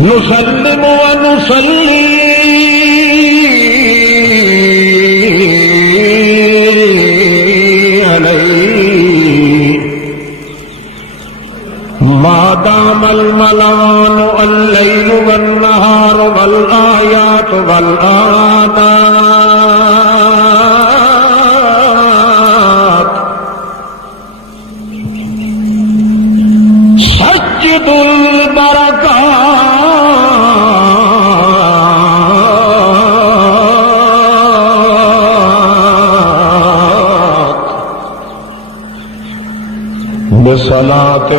نسلم ونصلي عليه ما دام الملان الليل والنهار والآيات والآيات سجد البركات بصلاة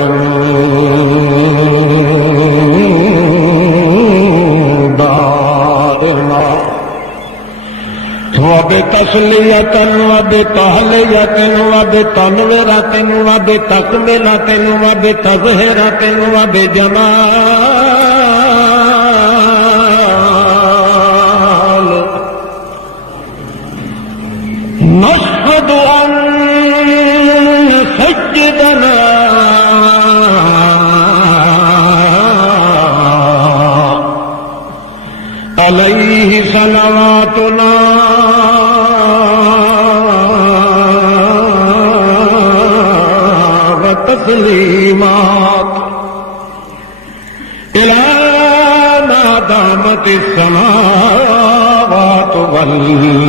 دائمة وبتسلية وبتهلية وبتنويرة وبتكملة وبتظهيرة وبجمال نشهد أن سيدنا عليه صلواتنا وتسليمات إلى ما دامت السماوات والأرض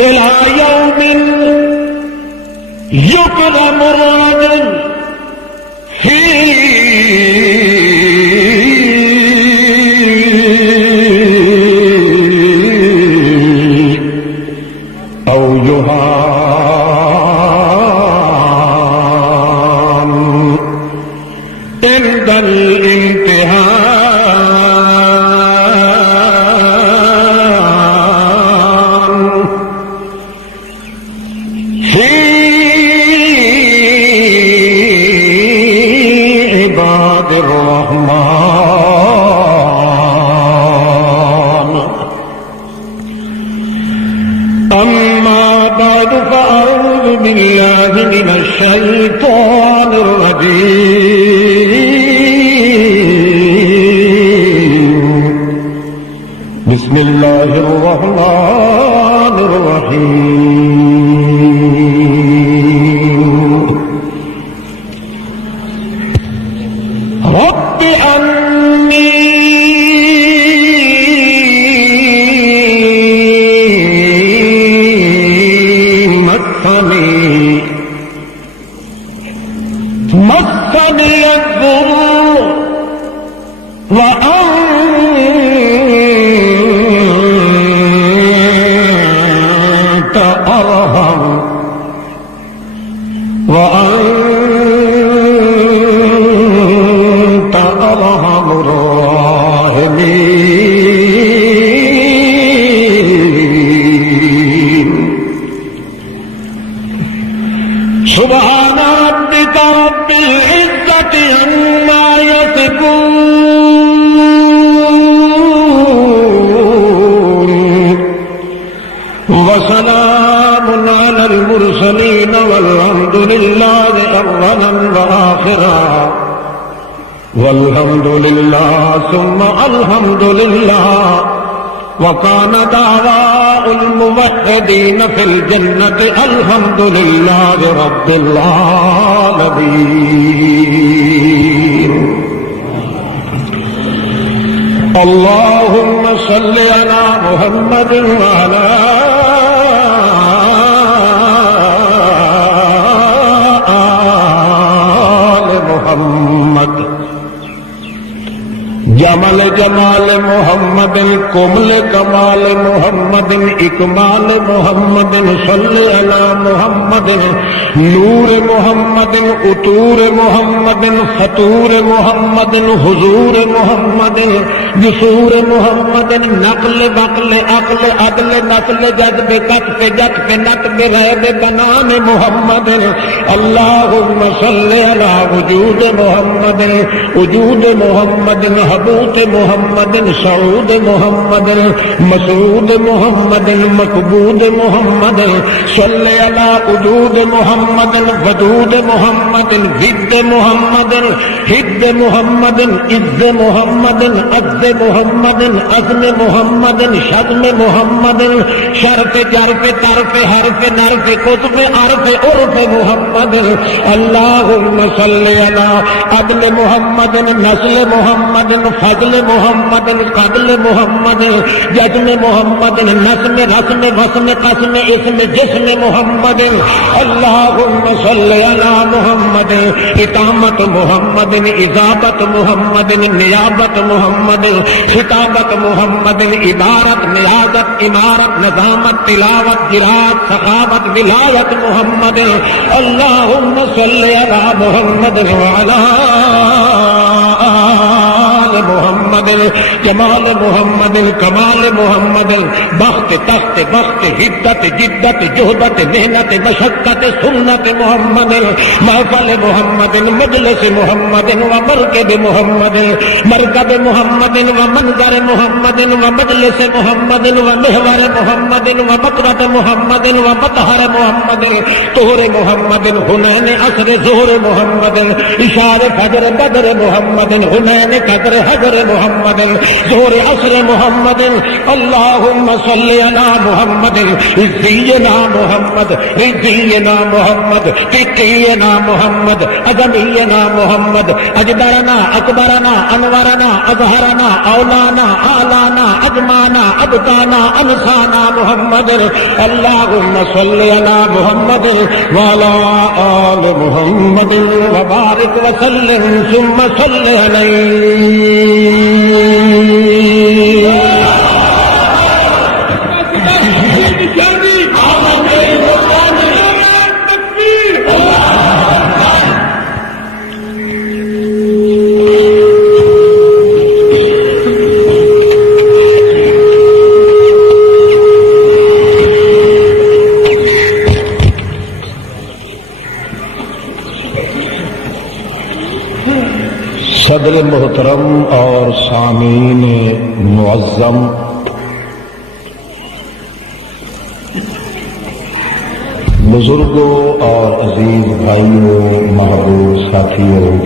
إلى يوم يكرم الرجل فيه أو يهان عند الامتحان في عباد الرحمن. أما بعد فأعوذ بالله من الشيطان الرجيم. بسم الله الرحمن الرحيم. رب أني مسني الضر وأنت أرحم الراحمين. سبحان ربك رب العزة عما يصفون وسلام على المرسلين والحمد لله أولا وآخرا والحمد لله ثم الحمد لله. وكان دعواء الموحدين في الجنة الحمد لله رب العالمين. اللهم صل على محمد وعلى آل محمد. جمل جمال محمد کمل کمال محمد اکمال محمد صلی علی محمد نور محمد عطور محمد فطور محمد حضور محمد جسور محمد نقل بقل عقل عدل نسل جذب کتف جتف نقب ریب بنان محمد. اللهم صل علی وجود محمد وجود محمد حبوب صوت محمد سعود محمد مسعود محمد مقبود محمد صلی علی عدود محمد ودود محمد ود محمد حد محمد عز محمد عز محمد عزم محمد شزم محمد شرف جرف طرف حرف نرف قطب عرف عرف محمد اللهم صل على عدل محمد نسل محمد فضل محمد قبل محمد جسم محمد نسم رسم وسم قسم اسم جسم محمد اللهم صل على محمد اطامت محمد اضافت محمد نیابت محمد خطابت محمد عبارت نیازت عمارت نظامت تلاوت جراحت ثقافت ولایت محمد اللهم صل على محمد وعلى محمد جمال محمد کمال محمد بخت تخت بخت حدت جدت جہدت محنت مشقت سنت محمد محفل محمد مجلس محمد ومرکب محمد مرکب محمد ومنظر محمد ومجلس محمد ومحور محمد ومقرب محمد ومطهر محمد طهر محمد حنین عصر ظهر محمد اشار فجر بدر محمد حنین قدر حجر محمد ظهر عصر محمد اللهم صل على محمد عزينا محمد رضينا محمد تقينا محمد أدمينا محمد أجبرنا أكبرنا أنورنا أظهرنا أولانا آلانا أجمانا أبطانا أنسانا محمد اللهم صل على محمد وعلى آل محمد وبارك وسلم ثم صل عليه صدر محترم اور سامعین معظم، بزرگوں اور عزیز بھائیوں، محبوب ساتھیوں،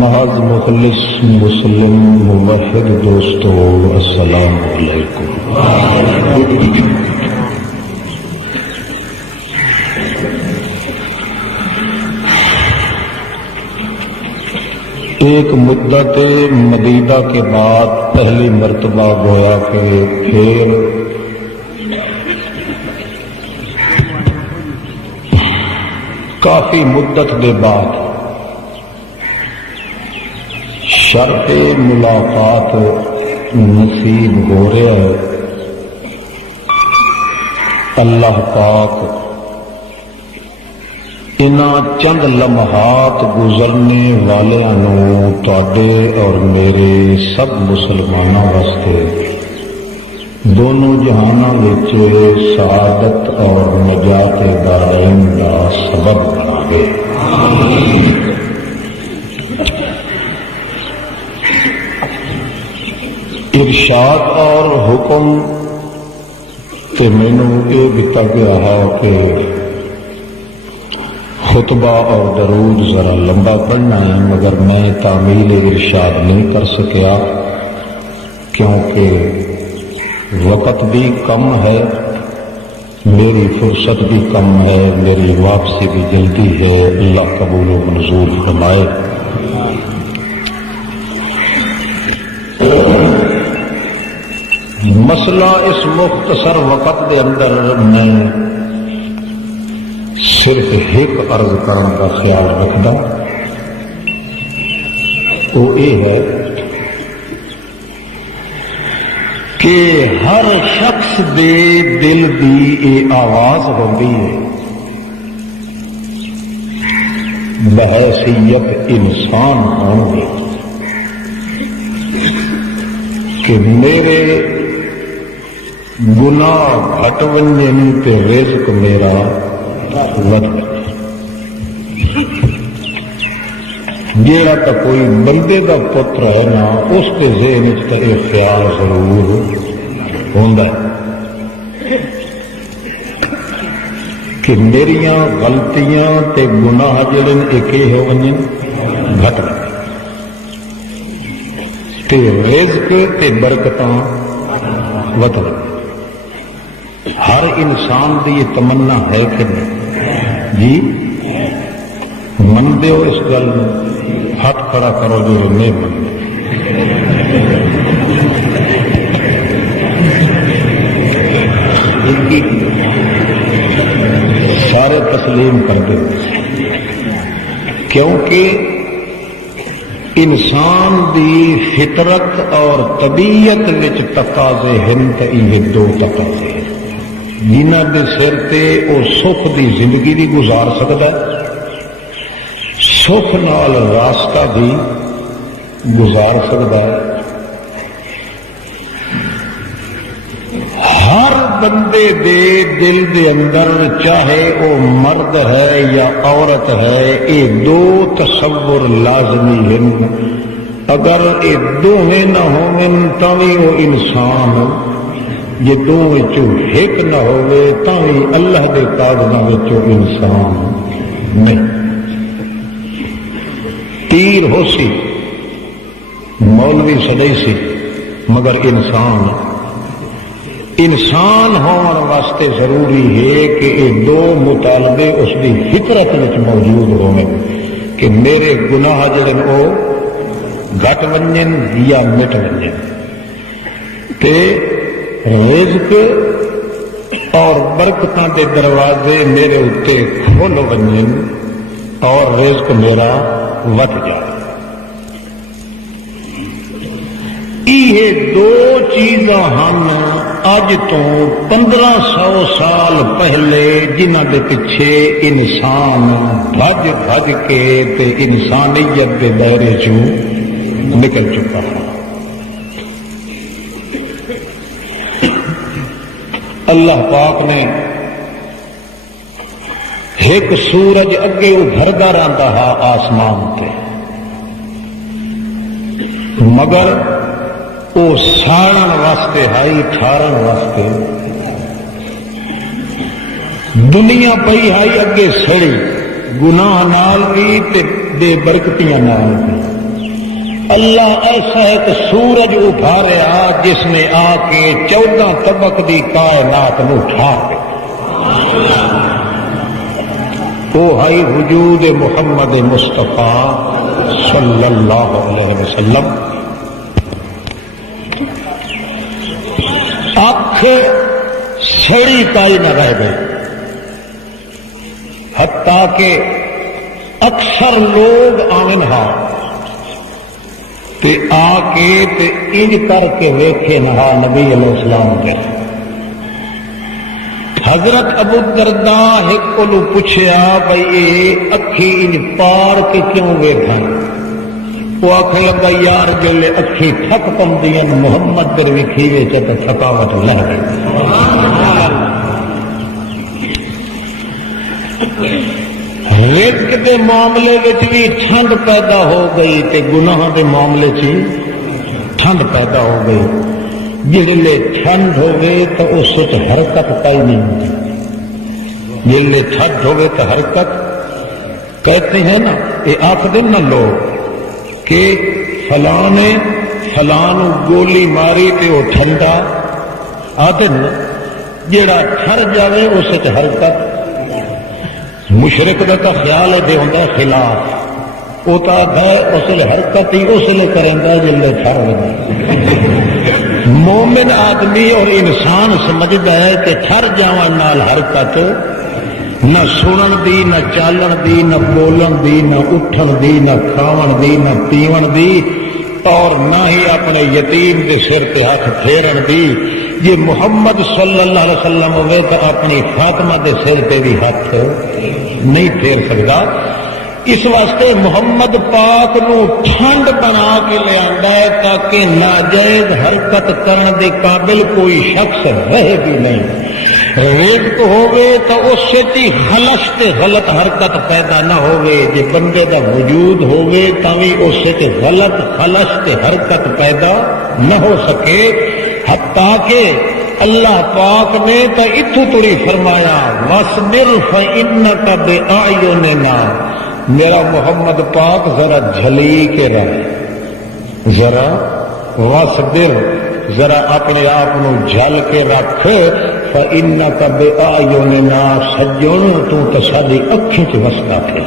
محض مخلص مسلم موحد دوستو، السلام علیکم۔ ایک مدت مدیدہ کے بعد پہلی مرتبہ گویا کہ پھر کافی مدت کے بعد شرف ملاقات نصیب ہو رہا ہے۔ اللہ پاک انہاں چند لمحات گزرنے والوں تواڈے اور میرے سب مسلمانوں واسطے دونوں جہانوں وچ سعادت اور نجات دارین کا سبب بناوے۔ ارشاد اور حکم تے مینوں یہ دتا گیا ہے کہ خطبہ اور درود ذرا لمبا پڑھنا ہے، مگر میں تعمیل ارشاد نہیں کر سکیا کیونکہ وقت بھی کم ہے، میری فرصت بھی کم ہے، میری واپسی بھی جلدی ہے۔ اللہ قبول و منظور فرمائے۔ مسئلہ اس مختصر وقت کے اندر میں صرف ایک عرض کرنے کا خیال رکھتا، وہ یہ ہے کہ ہر شخص دے دل دی یہ آواز ہوتی ہے بحیثیت انسان ہونے کہ میرے گناہ گھٹ ونجن تے رزق میرا ود۔ جیڑا تو کوئی بندے دا پتر ہے نا اس کے ذہن تو یہ خیال ضرور ہوندا ہے کہ میریاں غلطیاں تے گناہ جڑے ایک ہی ہو ونجن گھٹ تے رزق تے برکتاں وٹ ہر انسان کی یہ تمنا ہے کہ نہیں جی منتے ہو اس گل میں ہاتھ کھڑا کرو جو نہیں منتے سارے تسلیم کر دے کیونکہ انسان دی فطرت اور طبیعت وچ تقاضے ہیں تے یہ دو تقاضے ہیں جنہاں دے سر تے او سکھ دی زندگی بھی گزار سکتا سکھ نال راستہ بھی گزار سکتا ہے ہر بندے دے دل دے اندر چاہے وہ مرد ہے یا عورت ہے یہ دو تصور لازمی ہیں اگر یہ دونوں نہ ہوں تھی وہ انسان جی دونوں ایک نہ ہوئے تھی اللہ کے کاغذوں انسان نہیں تیر ہو سی مولوی سدئی سی مگر انسان ہون واسطے ضروری ہے کہ یہ دو مطالبے اس کی فطرت میں موجود ہوئے کہ میرے گناہ جڑے وہ گھٹ ونجن یا مٹ ونجن تے رزق اور برکتاں دے دروازے میرے اتنے کھول ونجن اور رزق میرا وٹ جائے یہ دو چیزاں ہم اج تو 1500 سال پہلے جنہ دے پیچھے انسان بھج بھج کے تے انسانیت کے دائرے چوں نکل چکا ہے اللہ پاک نے ایک سورج اگے ابھردا رہندا ہے آسمان تے مگر وہ ساڑن واسطے ہائی ٹھارن واسطے دنیا پئی ہائی اگے سڑی گناہ نال بھی تے بے برکتیاں نال بھی اللہ ایسا ہے کہ سورج ابھاریا جس نے آ کے 14 طبق دی کائنات نو اٹھا کے وہ ہائی وجود محمد مصطفیٰ صلی اللہ علیہ وسلم آنکھ سڑی تائی نہ رہ گئی حتیٰ کہ اکثر لوگ آمن ہاں تے آ کے تے انج کر کے ویکھے نہا نبی علیہ السلام کے حضرت ابو الدرداء ایک کو پوچھیا بھائی اے اکھی انج پار کے کیوں ویکھاں وہ آخر لگا یار جلے اکھی تھک پندیاں محمد در وکھیوے چ تے تھکاوٹ لہ گئی رزق کے معاملے وچ بھی ٹھنڈ پیدا ہو گئی تے گناہ دے معاملے چ ٹھنڈ پیدا ہو گئی جلے ٹھنڈ ہوئے تو اس وچ حرکت پائی نہیں ہوتی جلے ٹھنڈ ہوئے تو حرکت کہتے ہیں نا یہ آخر نہ لوگ کہ فلاں نے فلاں گولی ماری تے وہ ٹھنڈا آدن جیڑا ٹھر جاوے اس وچ حرکت مشرق کا خیال ہے ہوتا خلاف وہ تو اس لیے حرکت ہی اس لیے کریں گا جلے ٹھر لگا مومن آدمی اور انسان سمجھتا ہے کہ ٹھر جاون نال حرکت نہ سنن دی نہ چالن دی نہ بولن دی نہ اٹھن دی نہ کھاون دی نہ پیون دی اور نہ ہی اپنے یتیم کے سر پہ ہاتھ پھیرن دی یہ محمد صلی اللہ علیہ وسلم ہوئے تو اپنی فاطمہ کے سر پہ بھی ہاتھ نہیں پھیر سکتا اس واسطے محمد پاک نو ٹھنڈ بنا کے لے آندا ہے تاکہ ناجائز حرکت کرن دے قابل کوئی شخص رہے بھی نہیں رزق ہوے تو اس سے خلش تے غلط حرکت پیدا نہ ہوے، جے بندے دا وجود ہوے تاوی اس سے غلط خلش تے حرکت پیدا نہ ہو سکے، حتیٰ کہ اللہ پاک نے تو اتھو تری فرمایا وَاصْبِرْ فَإِنَّكَ بِأَعْيُنِنَا، میرا محمد پاک ذرا جھلی کے رہے، ذرا وَاصْبِرْ، ذرا اپنے آپ نو جھل کے رکھ، فَإِنَّكَ بِأَعْيُنِنَا، سجن تو ساری اکھی چ وسدا پھر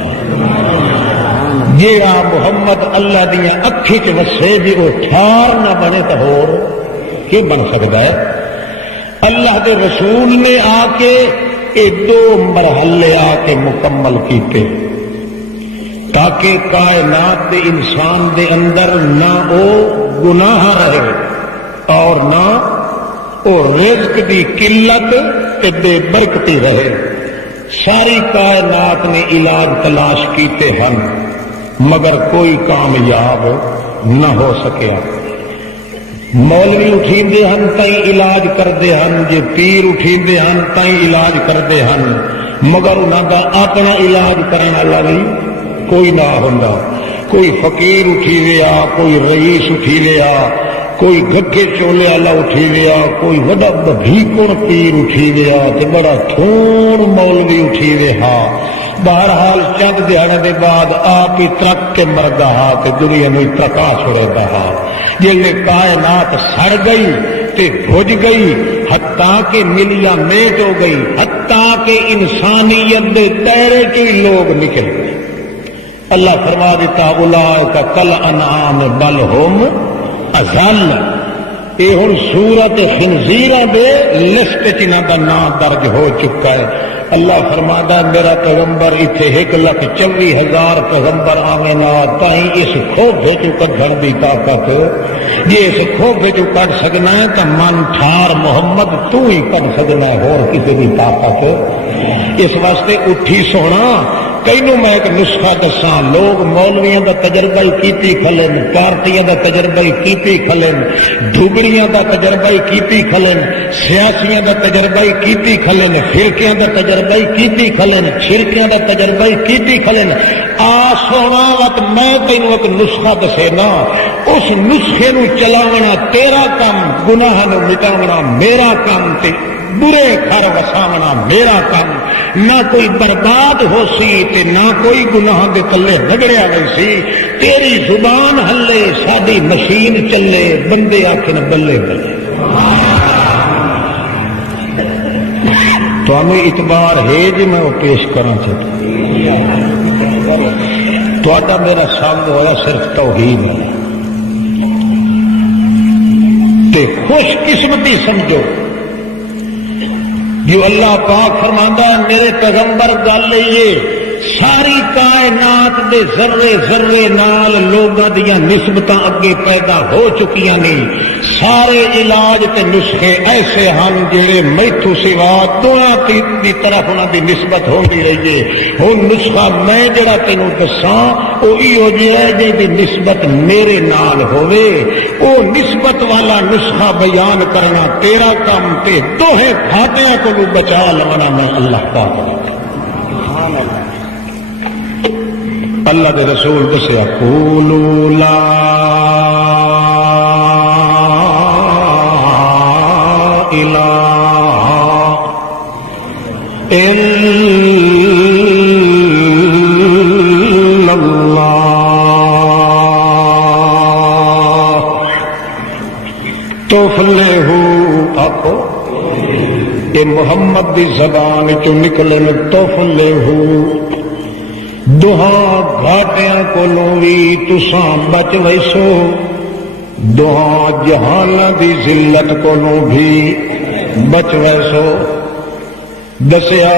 جی آ محمد اللہ دیا اکھی چ وسے بھی وہ ٹھار نہ بنے تو ہور کی بن سکتا ہے؟ اللہ دے رسول نے آ کے یہ دو مرحلے آ کے مکمل کیتے تاکہ کائنات دے انسان دے اندر نہ وہ گناہ رہے اور نہ وہ رزق دی قلت تے بے برکتی رہے۔ ساری کائنات نے علاج تلاش کیتے ہن مگر کوئی کامیاب نہ ہو سکیا۔ مولوی اٹھیندے ہن تائیں علاج کردے ہن، جے پیر اٹھیندے ہن تائیں علاج کردے ہن، مگر انہاں دا اپنا علاج کرن والا بھی کوئی نہ ہوندا۔ کوئی فقیر اٹھی لیا، کوئی رئیس اٹھی لیا، کوئی گھگے چولے والا اٹھی لیا، کوئی وڈا بھیکڑ پیر اٹھی لیا تے بڑا تھوڑ مولوی اٹھی لیا۔ بہرحال چند دیہڑے دے بعد آپ ہی ترک کے مردا ہا تے دنیا میں ترکا چھوڑے ہا۔ جلے کائنات سڑ گئی تے بھج گئی، حتیٰ کہ ملیا میٹ ہو گئی، حتیٰ کہ انسانیت دے دائرے کے لوگ نکل گئے۔ اللہ فرما دیتا اولئک کل انعام بل ہم اضل، یہ ہن سورت خنزیراں دے لسٹ چ انہاں دا نام درج ہو چکا ہے۔ اللہ فرمادا میرا پیغمبر اتنے 1,24,000 پیغمبر آوے نا تائیں اس کھوبے چ کڈھن دی طاقت، جی اس کھوبے چ کڈ سکنا ہے تو من ٹھار محمد تو ہی کڈ سکنا ہے، ہور کسی کی طاقت۔ اس واسطے اٹھی سونا تینوں میں ایک نسخہ دساں، لوگ مولویاں دا تجربہ ہی کیتی کھلن، پارٹیاں دا تجربہ ہی کیتی کھلن، ڈھوبڑیاں دا تجربہ ہی کیتی کھلن، سیاسیاں دا تجربہ ہی کیتی کھلن، فرقیاں دا تجربہ ہی کیتی کھلن، شرکیاں دا تجربہ ہی کیتی کھلن۔ آ سونا وقت میں تینوں ایک نسخہ دسے نا، اس نسخے نو چلاونا تیرا کام، گناہ نو مٹاونا میرا کام، تے برے گھر وساونا میرا کام۔ نہ کوئی برباد ہو سی تے نہ کوئی گناہ دے تلے رگڑیا گئی سی، تیری زبان ہلے ساری مشین چلے، بندے آکھن بلے بلے۔ تو ہمیں اعتبار ہے جی میں وہ پیش کرنا چاہتا تو میرا سامنے ہوا صرف توحید ہے تے خوش قسمتی سمجھو جو اللہ پاک فرماندا ہے میرے پیغمبر گل یہ ساری کائنات دے ذرے ذرے نال لوگاں دیاں نسبتاں اگے پیدا ہو چکیاں نہیں، سارے علاج تے نسخے ایسے ہن جڑے میتھوں سوا دعا دی طرف انہاں دی نسبت ہوندی رہی ہے۔ ہن نسخہ میں جڑا تینوں دساں او ایہو جہا ہے جے دی نسبت میرے نال ہوے، او نسبت والا نسخہ بیان کرنا تیرا کام تے دوہے کھاتیاں کو بچا لونا میں اللہ پاک سبحان اللہ۔ اللہ دے رسول دسیا قولوا لا الہ الا اللہ تفلحوا، آکھو اے محمد دی زبان چوں نکلن تفلحوا، دہاں گھاٹیاں کولوں وی تساں بچ ویسو، دہاں جہاناں دی ذلت کولوں بھی بچ ویسو۔ دسیا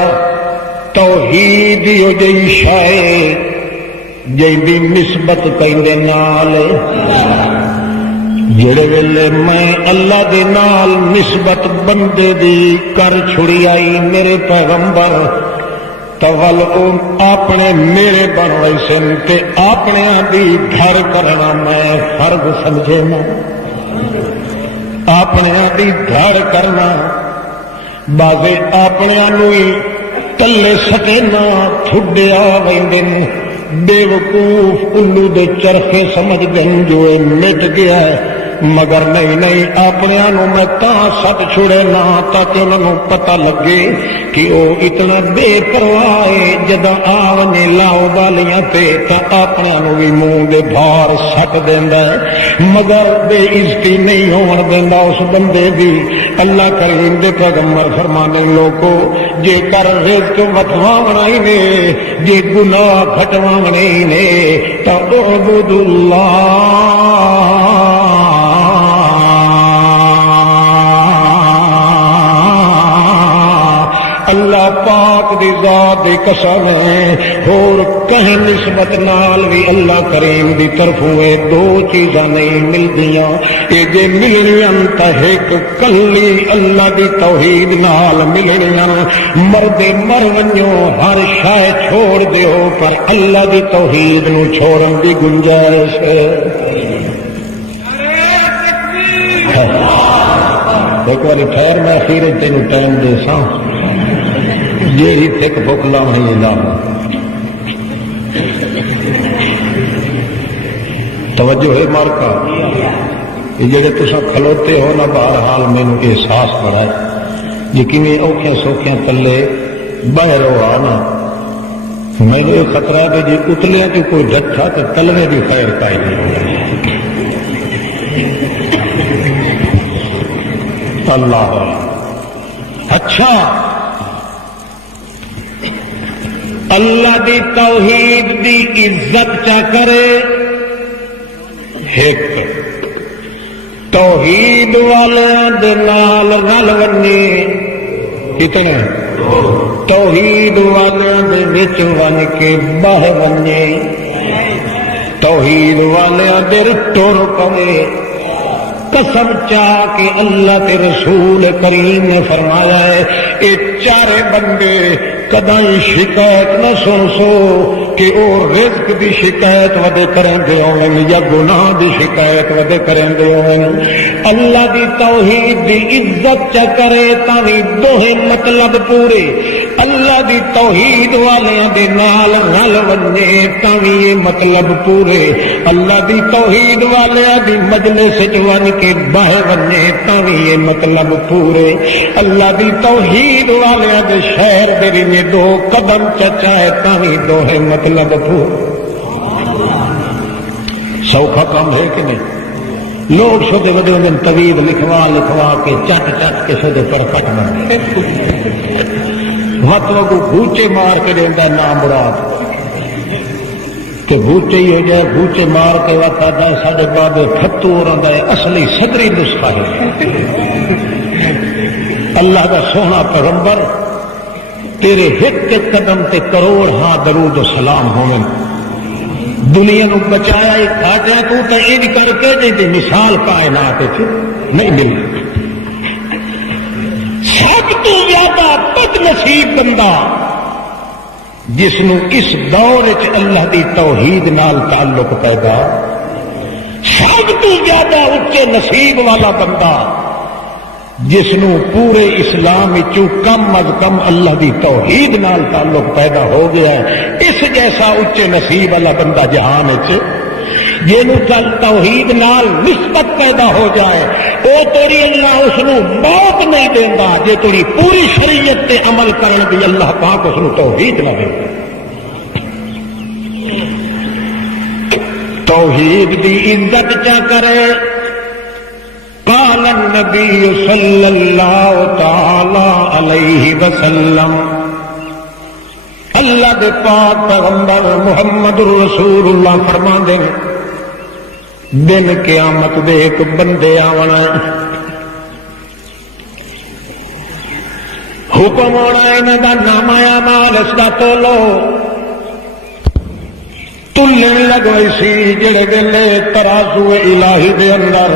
توحید ہو جئی شے جیندی نسبت کیندے نال، جڑے ویلے میں اللہ دے نال نسبت بندے دی کر چھڑی آئی میرے پیغمبر تول اپنے میرے بن رہے سن تے اپنے دی گھر کرنا میں فرض سمجھے نا، اپنے دی گھر کرنا بازے اپنیاں نوں ہی تلے سٹے نہ تھڈیا ویندے نے، بے وقوف الو دے چرخے سمجھ دین جو مٹ گیا ہے، مگر نہیں اپنیاں نوں میں تاں سٹ چھڑے نہ تاکہ انہاں نوں پتہ لگے کہ او اتنا بے پرواہ ہے، جداں آونے لاؤ بالیاں تے تاں اپنیاں نوں بھی منہ دے بھار سٹ دیندا ہے، مگر بے عزتی نہیں ہون دیندا اس بندے دی۔ اللہ کریم دے پیغمبر فرمانے لوگو جے کر رزق وٹھواونا ہی نے، جے گناہ گھٹواونے ہی نے تاں اعبد اللہ، اللہ پاک دی ذات دی قسم ہے، اور کہیں نسبت نال بھی اللہ کریم دی طرفوں اے دو چیزاں نہیں ملدیاں، اے جے ملنیاں تے ایک کلی اللہ دی توحید نال ملنیاں، مرد مر ونجو ہر شے چھوڑ دیو پر اللہ دی توحید نو چھوڑن دی گنجائش ہے۔ ایک بار ٹھہر میں اخیر تینوں ٹائم دے ساں جیڑی تھک بک لاؤنی لا توجہ ہے مارکا، یہ جڑے تساں کھلوتے ہو نا بہرحال مینوں احساس بڑا ہے جی کیویں اوکھیاں سوکھیاں تلے باہر ہو آنا، مینوں یہ خطرہ ہے کہ جی اتلیاں تو کوئی ڈٹھا تو تلنے بھی خیر کائی نہیں۔ اللہ اچھا اللہ دی توحید دی عزت چا کرے، ایک توحید والیاں دے نال رل ونجے، کتنے توحید والیاں دے وچ ون کے بہ ونجے، توحید والیاں دے ٹر پوے، قسم چاہ کے اللہ کے رسول کریم نے فرمایا ہے اے چارے بندے کدی شکایت نہ سن سو کہ او رزق دی شکایت ودے کریں دے ہون یا گناہ دی شکایت ودے کریں دے ہون، اللہ دی توحید دی عزت چا کرے تاوی دوہے مطلب پورے، اللہ دی توحید والیاں دے نال رل ونجے تاوی یہ مطلب پورے، اللہ دی توحید والیاں دی مجلس وچ ون کے باہ ونجے تاوی یہ مطلب پورے، اللہ دی توحید والیاں دے شہر دے وچ دو قدم چچائے تاوی دوہے مطلب پورے۔ سوکھا کام ہے کہ نہیں؟ لوگ شدے ودے ان طویل لکھوا کے چٹ کے شدے پر کٹ بن وقت کو بھوچے مار کے دینا نام مراد کہ بھوچے ہی ہو جائے، بھوچے مار کے وقت آتا ہے سارے بابے فتو اور اصلی صدری نسخہ ہے۔ اللہ کا سونا پیغمبر تیرے ایک قدم تے کروڑ ہاں درود و سلام ہوئے، دنیا نو بچایا ہی کھاٹیا تو تے یہ کر کے جی مثال کائنات نہیں ملی۔ سب تو زیادہ بد نصیب بندہ جس نو اس دور چ اللہ دی توحید نال تعلق پیدا، سب تو زیادہ اچے نصیب والا بندہ جس نو پورے اسلام چوں کم از کم اللہ دی توحید نال تعلق پیدا ہو گیا ہے، اس جیسا اچے نصیب والا بندہ جہان وچ جنوں توحید نال نسبت پیدا ہو جائے او تیری اللہ اس نو موت نہیں دیندا جے تیری پوری شریعت تے عمل کرن دی اللہ پاک اس نو توحید نہ دے۔ توحید دی عزت چا کرے، قال النبی صلی اللہ تعالی علیہ وسلم، اللہ دے پاک پیغمبر محمد رسول اللہ فرماندے دن قیامت دے ایک بندے آونا حکم ہونا انہاں دا نام اعمال اس دا تولو، تلن لگوئی سی جڑے ویلے ترازو الہی دے اندر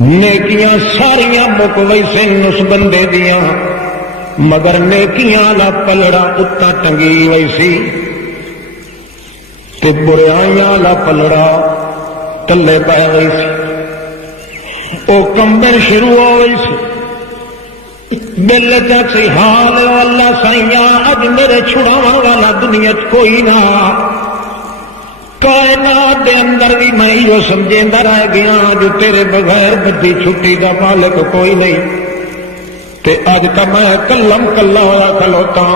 نیکیاں ساریاں مک گئی سن اس بندے دیاں، مگر نیکیاں لا پلڑا اتا ٹنگی ہوئی سی تے برائیاں لا پلڑا تلے پہ گئی سی، او کمبن شروع ہو گئی سی، دل چاچی حال اللہ سائیاں اج میرے چھڑاون والا دنیا کوئی نہ کائنات دے اندر بھی میں یہ سمجھیندا رہ گیا جو تیرے بغیر بدی چھٹی دا مالک کوئی نہیں تے اج تا میں کلم کلا ہوا کھلوتا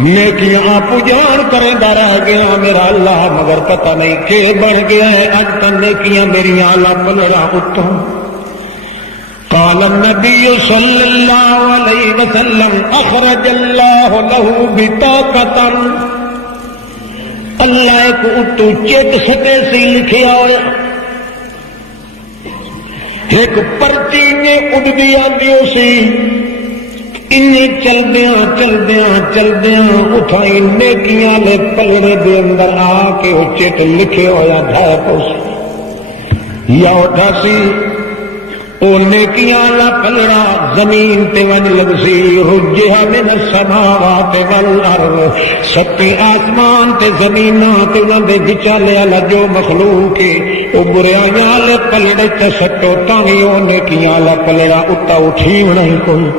نیکیاں پجان کریندا رہ گیا میرا اللہ مگر پتہ نہیں کہ بن گیا ہے اج تا نیکیاں میریاں لب لڑا اتوں قال النبي صلى الله عليه وسلم اخرج الله له بطاقة اللہ ایک اتو چٹ سٹے سی لکھیا ہویا ایک پرچی نے اڈدی آندی سی انہیں چلدیاں اٹھائی نیکیاں لے پلڑے دے اندر آ کے وہ چٹ لکھے ہویا ڈھا پوسی یا اٹھا سی او نیکیاں لا پلڑا زمین تے ون لگ سی رجھا من السماوات والارض ستے آسمان تے زمیناں تے انہاں دے وچالے والا جو مخلوق ہے او برائیاں لے پلڑے تے سٹو تاوی او نیکیاں لا پلڑا اتا اٹھی نہیں کوئی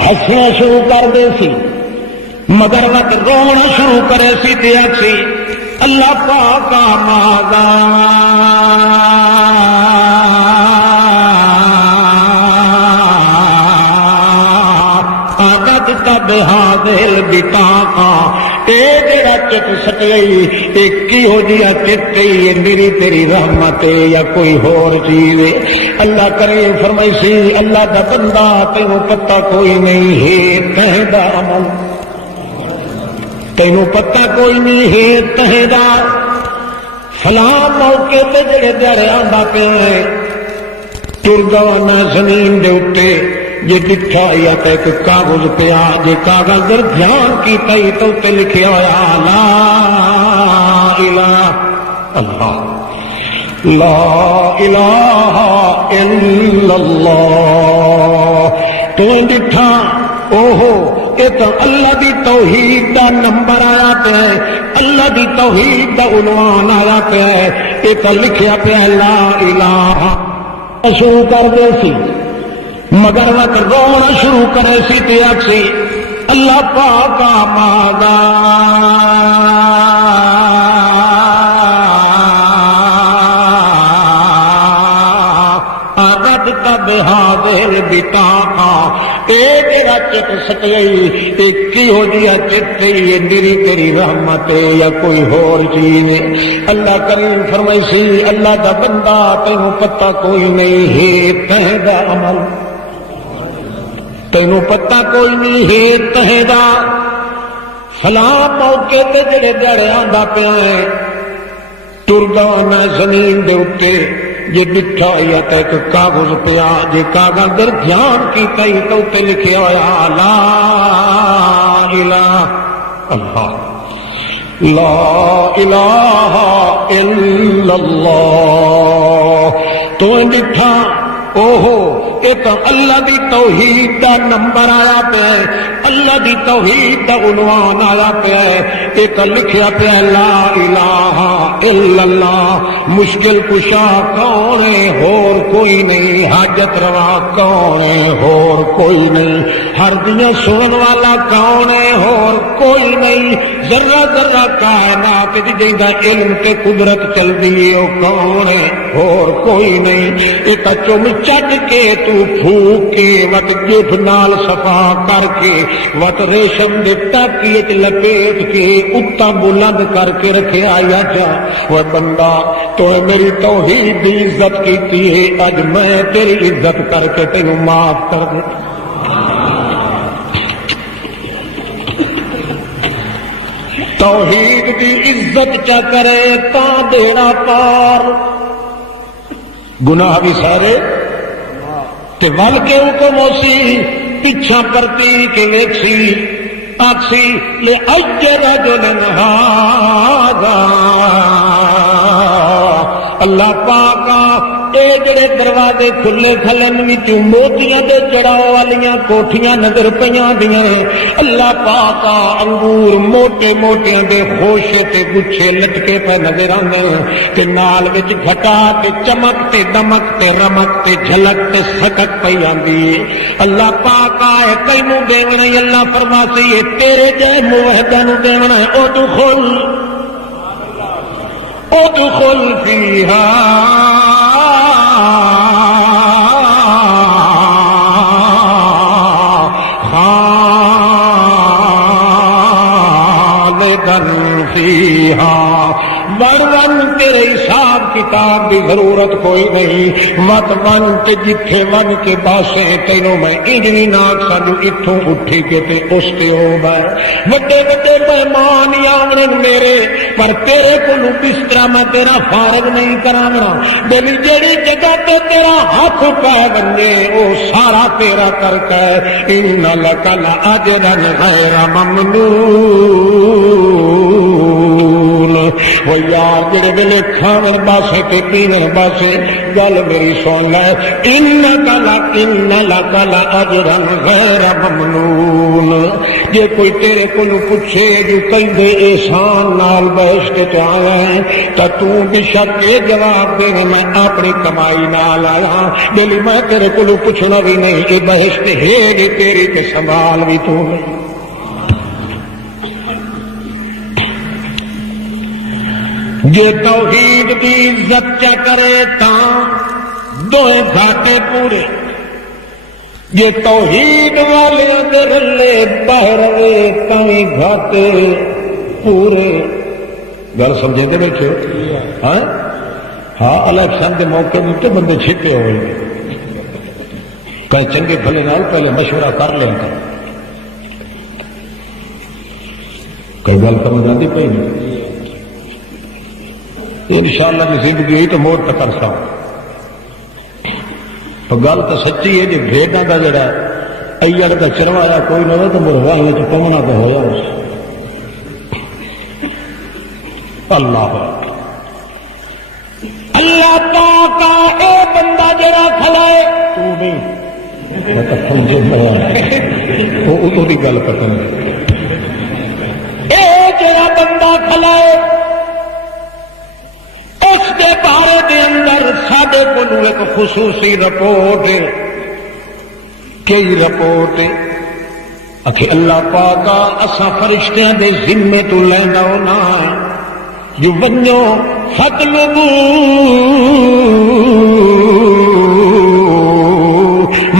ہسنا شروع کر دے سی مگر وقت رونا شروع کرے سی تے اکسی اللہ پاک ماذا بہادر بطاقہ اے جڑا چٹ سٹئی اے کی ہو جیا چٹئی میری تیری رحمت یا کوئی ہور چیز اللہ کرے فرمائی سی اللہ دا بندہ تینوں پتہ کوئی نہیں ہے تہدا عمل تینوں پتہ کوئی نہیں ہے تہدا فلاں موقع تے جڑے دیڑے آندا پے ترگوانا زمین دے اتے یہ لکھا یا تے ایک کاغذ پیا جے کاغذ در دھیان کیتا ہی تو تے لکھیا ہویا لا الہ اللہ لا الہ الا اللہ تو لکھا اوہو یہ تو اللہ دی توحید دا نمبر آیا پہ اللہ دی توحید دا عنوان آیا پہ یہ تو لکھیا پہ لا الہ شروع کر دے سی مگر وقت رونا شروع کرے سی تے اکسی اللہ پاک ماذا اردت بہادر بطاقہ اے تیرا چٹ سٹئی اے کی ہو جیا چٹئی میری تیری رحمت یا کوئی ہور چیز اللہ کریم فرمائی سی اللہ دا بندہ تینوں پتہ کوئی نہیں ہے تہدا عمل تینوں پتہ کوئی نہیں ہے تہدا فلاں موقع تے جڑے دیڑے آندا پیا ہے ترگوانا زمین دے اتے یہ لکھا یا تے ایک کاغذ پیا جے کاغذ در دھیان کیتا ہی تو تے لکھیا ہویا لا الہ اللہ لا الہ الا اللہ تو لکھا اوہو یہ تو اللہ دی توحید دا نمبر آیا پہ اللہ دی توحید دا عنوان آیا پہ یہ تو لکھیا پہ لا الہ الا اللہ مشکل کشا کون ہے ہور کوئی نہیں حاجت روا کون ہے ہور کوئی نہیں ہر دنیا سنن والا کون ہے ہور کوئی نہیں ذرہ ذرہ کائنات جیندہ علم تے قدرت چل دیئے وہ کون ہے ہور کوئی نہیں ایک چم چڈ کے تو پھوک کے وٹ جف نال صفا کر کے وٹ ریشم دے ٹاکیت لپیٹ کے اتا بلند کر کے رکھے آیا جا وہ بندہ تو میری توحید دی عزت کیتی ہے اج میں تیری عزت کر کے تینوں معاف کر دے توحید دی عزت چا کرے تا بیڑا پار گناہ بھی سارے تے ول کے حکم ہوسی پیچھا پرتی کے ویکسی آکسی لے اج رجل ہذا اللہ پاکا اے جڑے دروازے کھلے کھلن وچوں موتیاں دے چڑھاؤ والیاں کوٹھیاں نظر پیاں دیاں اللہ پاکا انگور موٹے موٹیاں دے خوشے تے گچھے لٹکے پہ نظر آندے تے نال وچ گھٹا تے چمک تے دمک تے رمک تے جھلک تے سکت پئی آندی اللہ پاکا اے تینوں دیونا اللہ فرماسی اے تیرے جے موحدہ نو دیونا ادخل فیہا فیہا ون تیرے حساب کتاب کی ضرورت کوئی نہیں مت ون کے جتھے ون کے پاسے تینوں میں انجنی ناک سانو اتوں اٹھی کے تے اس تے ہو گئے وڈے وڈے مہمان آونے میرے پر تیرے کو بستر میں تیرا فارغ نہیں کرانا میری جیڑی جگہ تے تیرا ہاتھ پہ بنے وہ سارا تیرا کر کے ان لک لاجرا غیر ممنون وہ یار جڑے ویلے کھاون باسے تے پیون باسے گل میری سن لے ان لک لاجرا غیر ممنون جے کوئی تیرے کو پوچھے جو کہندے احسان نال بہشت تو آیا ہے تو بے شک یہ جواب دے میں اپنی کمائی نال آیا بلی میں تیرے کو پوچھنا بھی نہیں کہ بہشت ہے جی تیری تے سنبھال بھی تو نہیں جے توحید دی عزت چا کرے تاں دوئے گھاٹے پورے جے توحید والے دے رلے باہر رہے تاں گھاٹے پورے گل سمجھے دے بیٹھے ہاں ہاں الیکشن کے موقع میں بندے چھپے ہوئے کہیں چنگے بھلے نال پہلے مشورہ کر لیں کر کئی گل سمجھ آتی پہ نہیں انشاءاللہ کی زندگی ہوئی تو موت تک کرسا تو گل تو سچی ہے جی بھیڑوں کا جڑا ایڑ کا چروایا کوئی نہ ہو تو مرواہ پونا تو ہوا اس اللہ اللہ پاک اے بندہ جڑا کھلائے تو نہیں وہ گل پتہ اے جڑا بندہ کھلائے اس کے بارے دے اندر ساڈے کو ایک خصوصی رپورٹ کئی رپورٹ کہ اللہ پاکا اساں فرشتیاں دے ذمے تو لینا ہونا جو ونجو فطلبو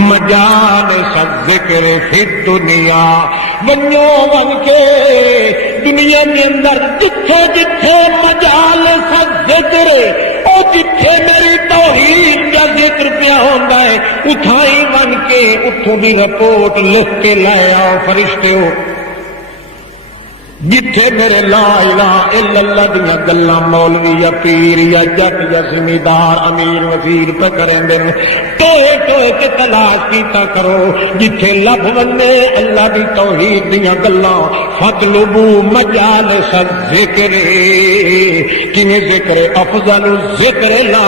مجالس الذکر فی الدنیا ونجو ون کے دنیا کے اندر جتھے جتھے مجالس الذکر او جتھے میری توحید کا ذکر پیا ہوندا ہے اتھائی ون کے اتھوں دی رپورٹ لکھ کے لے آؤ فرشتے ہو جتھے میرے لا الہ الا اللہ دیا گلاں مولوی یا پیر یا جٹ یا زمیندار امیر وزیر پہ کریں دے ٹوئے ٹوئے کے تلاش کیتا کرو جتھے لب ونے اللہ دی توحید دیا گلاں فطلبو مجالس الذکر کنے ذکر افضل ذکر لا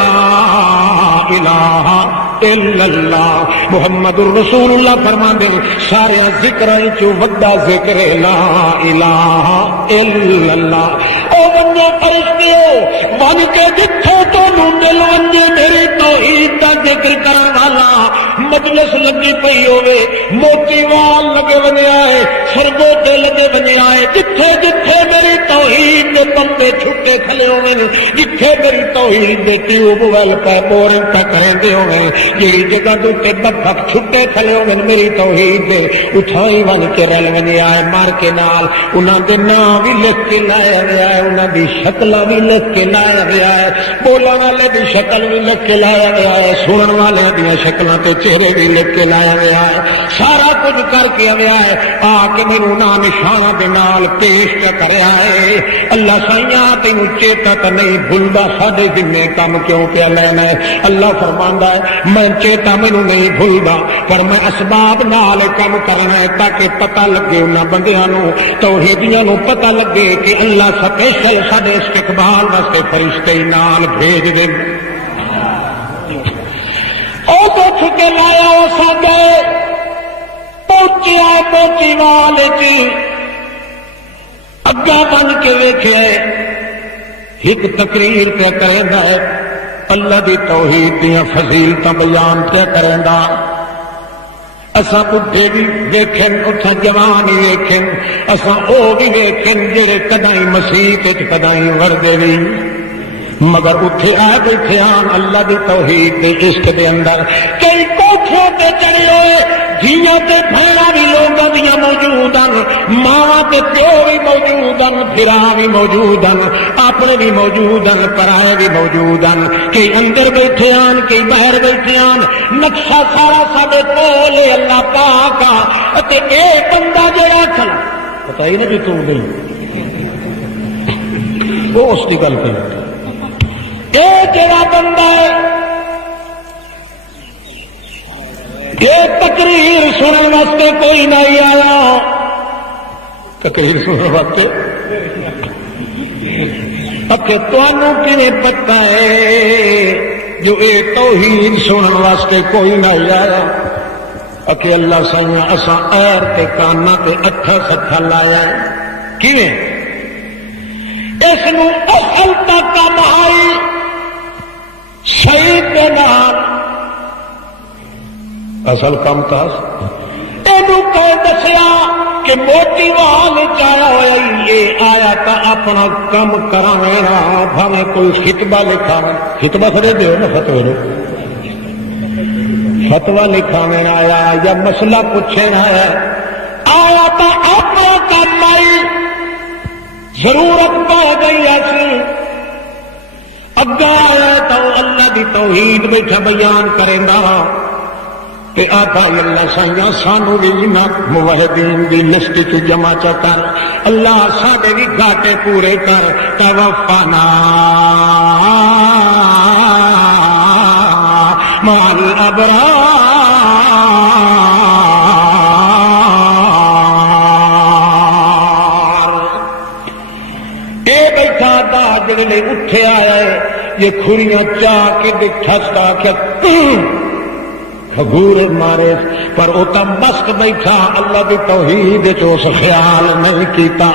الہ الا اللہ محمد الرسول اللہ فرماندے سارے ذکراں چوں وڈا ذکر لا الہ الا اللہ او بندے فرشتیو بن کے جتھے تانوں مل ونجے میری توحید دا ذکر کرن والا مجلس لگی پئی ہوے موتی وال لگے بنے آئے سرگوٹے لگے بنے آئے جتھے جتھے میری توحید دے بندے چھٹے کھلے ہوئے جتھے میری توحید دے ٹیوب ویل پہ بورنگ پہ کریندے ہوئے جیڑی جگہ دوتے بکھک چھٹے کھلے ہوئے میری توحید دے اٹھائی ون کے رل بنے آئے مار کے نال انہاں دے نام بھی لکھ کے لایا گیا ہے انہاں دی شکلاں بھی لکھ کے لایا گیا ہے بولن والے دی شکل بھی لکھ کے لایا گیا ہے سنن والے دی شکلاں تے چہرے بھی لکھ کے لایا گیا ہے سارا کچھ کر کے آیا ہے آ کے میرے نام نشانہ دے نال پیش کریا ہے ہے اللہ سائیاں تینوں چیتا تو نہیں بھولدا ساڈے ذمے کام کیوں پیا لینا ہے اللہ فرماندا ہے میں چیتا مینوں نہیں بھولدا پر میں اسباب نال کام کرنا ہے تاکہ پتہ لگے انہاں بندیاں نوں توحیدیاں نوں پتہ لگے کہ اللہ سپیشل ساڈے استقبال واسطے فرشتے نال بھیج دے او دکھ کے لایا وہ ساڈے پہنچیا پہنچی والے چی اگا بن کے ویکھے ایک تقریر پہ کریندا ہے اللہ دی توحید دیاں فضیلتاں بیان پہ کریندا اساں بڈھے بھی ویکھن اتھاں جوان بھی ویکھن اساں او بھی ویکھن جڑے کدائیں مسیح وچ کدائیں وردے بھی مگر اتھے آ بیٹھے آن اللہ دی توحید دے عشق دے اندر کئی کوٹھوں تے چڑھے ہوئے دھیاں تے بھیڑاں بھی لوگاں دیاں موجود ہیں ماں تے پیو بھی موجود ہیں بھرا بھی موجود ہیں اپنے بھی موجود ہیں پرائے بھی موجود ہیں کئی اندر بیٹھے آن کئی باہر بیٹھے آن نقشہ سارا ساڈے کول ہے اللہ پاک تے اے بندہ جڑا چل پتہ ہی نہیں تو نہیں وہ اس دی گل کر اے جڑا بندہ ہے یہ تقریر سننے واسطے کوئی نہیں آیا تقریر سننے واسطے تمہیں کیویں پتہ ہے جو یہ توحید سننے واسطے کوئی نہیں آیا کہ اللہ سائیاں اساں ایر تے کانا تے اٹھا سٹھا لایا کیویں اس نو اصل تک کم آئی شہید کے نام اصل کم تھا یہ دسیا کہ موٹی وال چایا ہوا یہ آیا تو اپنا کم کرا بھاویں کوئی خطبہ لکھا خطبہ کھڑے دے نا فتوی نو فتوا لکھاویں آیا یا مسئلہ پوچھے آیا تو اپنا کم آئی ضرورت پہ گئی ایسی اگا آیا تو اللہ دی توحید بیٹھا بیان کرے گا تے آتا اللہ سائیاں سانو بھی نہ موحدین دی لسٹ چ جمع چا کر اللہ ساڈے بھی گھاٹے پورے کر توفنا مال ابرار اے بیٹھا دا جڑے اٹھے آیا ہے یہ کھریاں چاہ کے ٹھستا کیا حضور مارے پر وہ تو مست بیٹھا اللہ کی توحید اس خیال نہیں کیتا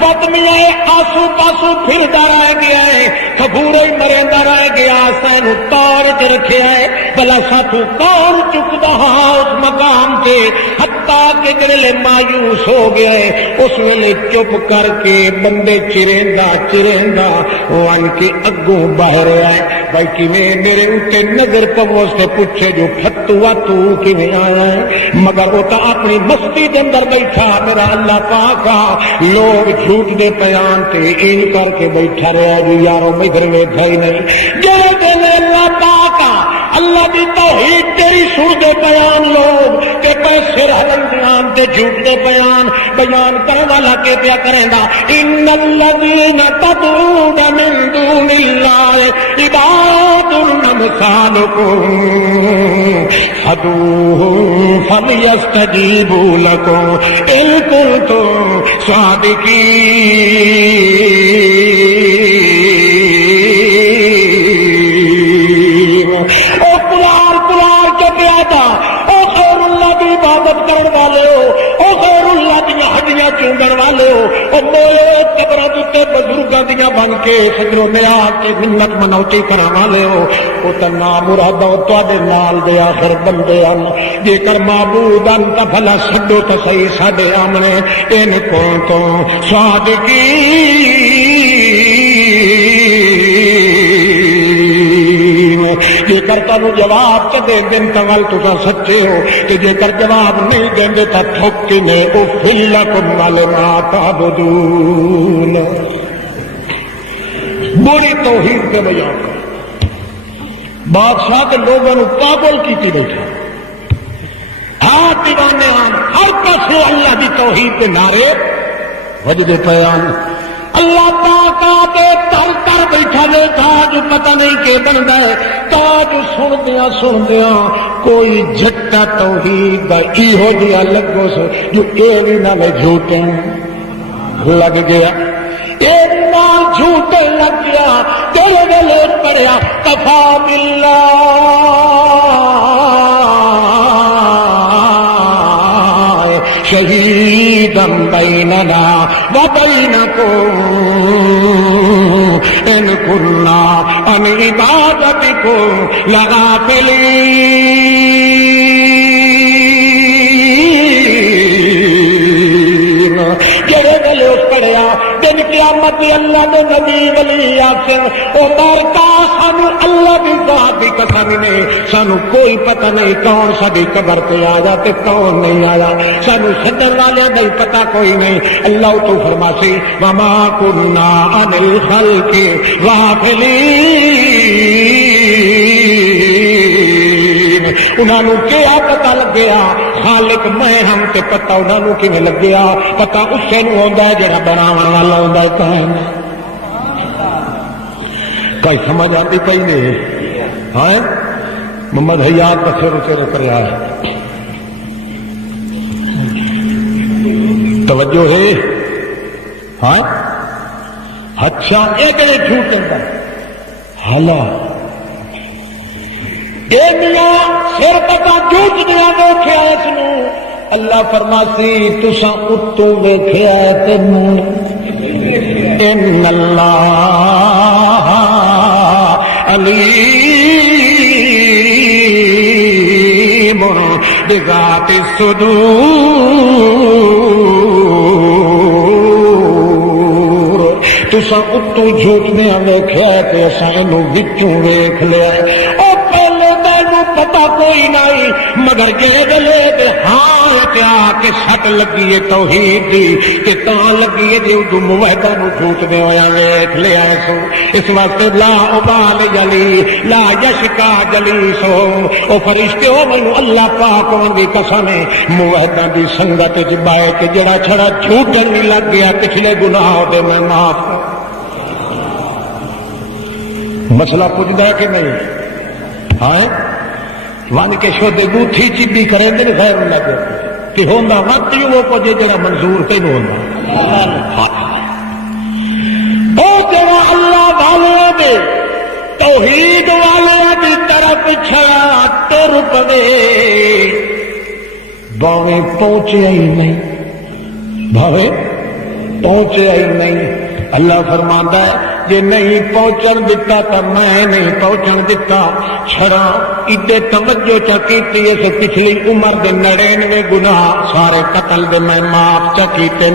بدمیا آسو پاسو پھردا رہ گیا ہے خبورے مریندا رہ گیا سینو تار چ رکھیا ہے بلا ساتھو کون چکدا اس مقام تے حتیٰ کہ جڑے مایوس ہو گئے اس ویلے چپ کر کے بندے چریندا وہ آن کے اگوں باہر آئے بھائی کیویں میرے اوتے نظر پو سے پوچھے جو فتوا تو کیویں آیا ہے مگر وہ تو اپنی مستی کے اندر بیٹھا میرا اللہ پاک لوگ جھوٹ دے بیان تے این کر کے بیٹھا رہا جی یارو ادھر ویکھا ہی نہیں جڑے دل اللہ پاک اللہ دی توحید تیری سن دے بیان لوگ تے پیسے ہلندیاں تے جھوٹ دے بیان کرنے والا کے پیا کریں گا ان الذین تدعون من دون اللہ عباد امثالکم فدعوہم فلیستجیبوا لکم ان کنتم صادقین او کلار کے پیا تھا او خیر اللہ کی عبادت کرنے والے ہو او خیر اللہ کی ہڈیاں چونگن والے ہو او موئے قبروں تے بزرگاں دیاں بن کے سجدوں میں آ کے منت منوتی کرن والے ہو او تے نام مراد تواڈے نال دے آخر بندے ہن جے کر معبود ان تا بھلا چھڈو تے صحیح ساڈے آمنے ان کو صادقین جے کر تانوں جواب تے دے دین تے ول تساں سچے ہو تے جے کر جواب نہیں دیندے تے تھک نے او فلکم ما تعبدون بری توحید کے بیان بادشاہ کے لوگوں نے پاگل کیتی بیٹھا دیوانے ہر پاسے اللہ کی توحید کے نعرے وجدے پیان اللہ پاک آتے تر تر بیٹھا دے تاج پتہ نہیں کہ بنتا ہے تاج سندیاں کوئی جھٹا توحید دا ایہو جہا لگو سو جو اے بھی نہ جھوٹے لگ گیا اے نال جھوٹے لگ گیا تیرے گلے پڑیا کفا باللہ شہیداً بیننا وبینکم ان کنا عن عبادتکم لغافلین جڑے گلے پڑیا دن قیامت اللہ نے نبی ولی آخر او مارتا سانو اللہ دی ذات دی قسم نے سانو کوئی پتہ نہیں کون ساری قبر پہ آیا تے کون نہیں آیا سانو سدن والے نہیں پتہ کوئی نہیں اللہ تو فرماسی وما کنا عن الخلق غافلین انہوں کیا پتہ لگیا خالق میں ہم تے پتہ انہوں کیویں لگیا پتہ اسے نوں ہوندا ہے جڑا بناون والا ہوندا ہے کہیں کوئی سمجھ آتی پئی نہیں ہاں محمد حیات کا سر چر کریا ہے توجہ ہے ہاں اچھا یہ کہے جھوٹ کرتا حالا اے میاں سر پتا جھوٹ دیا دیکھا اس نو اللہ فرماسی تساں اتوں ویکھیا تینوں ان اللہ علیم بذات الصدور تساں اتوں جھوٹ دیا ویکھیا تے اساں اینوں وچوں ویکھ لیا پتا کوئی نہیں مگر جے گلے دے ہاں پیا کہ سٹ لگی ہے توحید دی کہ تاں لگی ہے جے اودوں موحدہ نو جھوٹ دے ہویا ویکھ لیا سو اس واسطے لا ابال جلی لا یشکا جلیسو او فرشتے او مینوں اللہ پاک دی قسم ہے موحدہ دی سنگت وچ بائے کہ جڑا چھڑا جھوٹن نہیں لگ گیا پچھلے گناہ دے میں معاف مسئلہ پوچھدا کہ نہیں ہاں ون کے شودے گوتھی چیبی کریں دے خیر اللہ کے کہ ہوندا وقت ہی وہ پوجے جڑا منظور تینوں ہوندا او جڑا اللہ والے دے توحید والے دی طرف چھیا تر پوے باویں پہنچیا ہی نہیں بھاوے پہنچیا ہی نہیں اللہ فرماندا ہے جے نہیں پہنچن دیتا تو میں نہیں پہنچن دیتا چھڑا ایڈے توجہ چا کیتی اس پچھلی عمر دے 99 گناہ سارے قتل دے میں معاف چا کیتے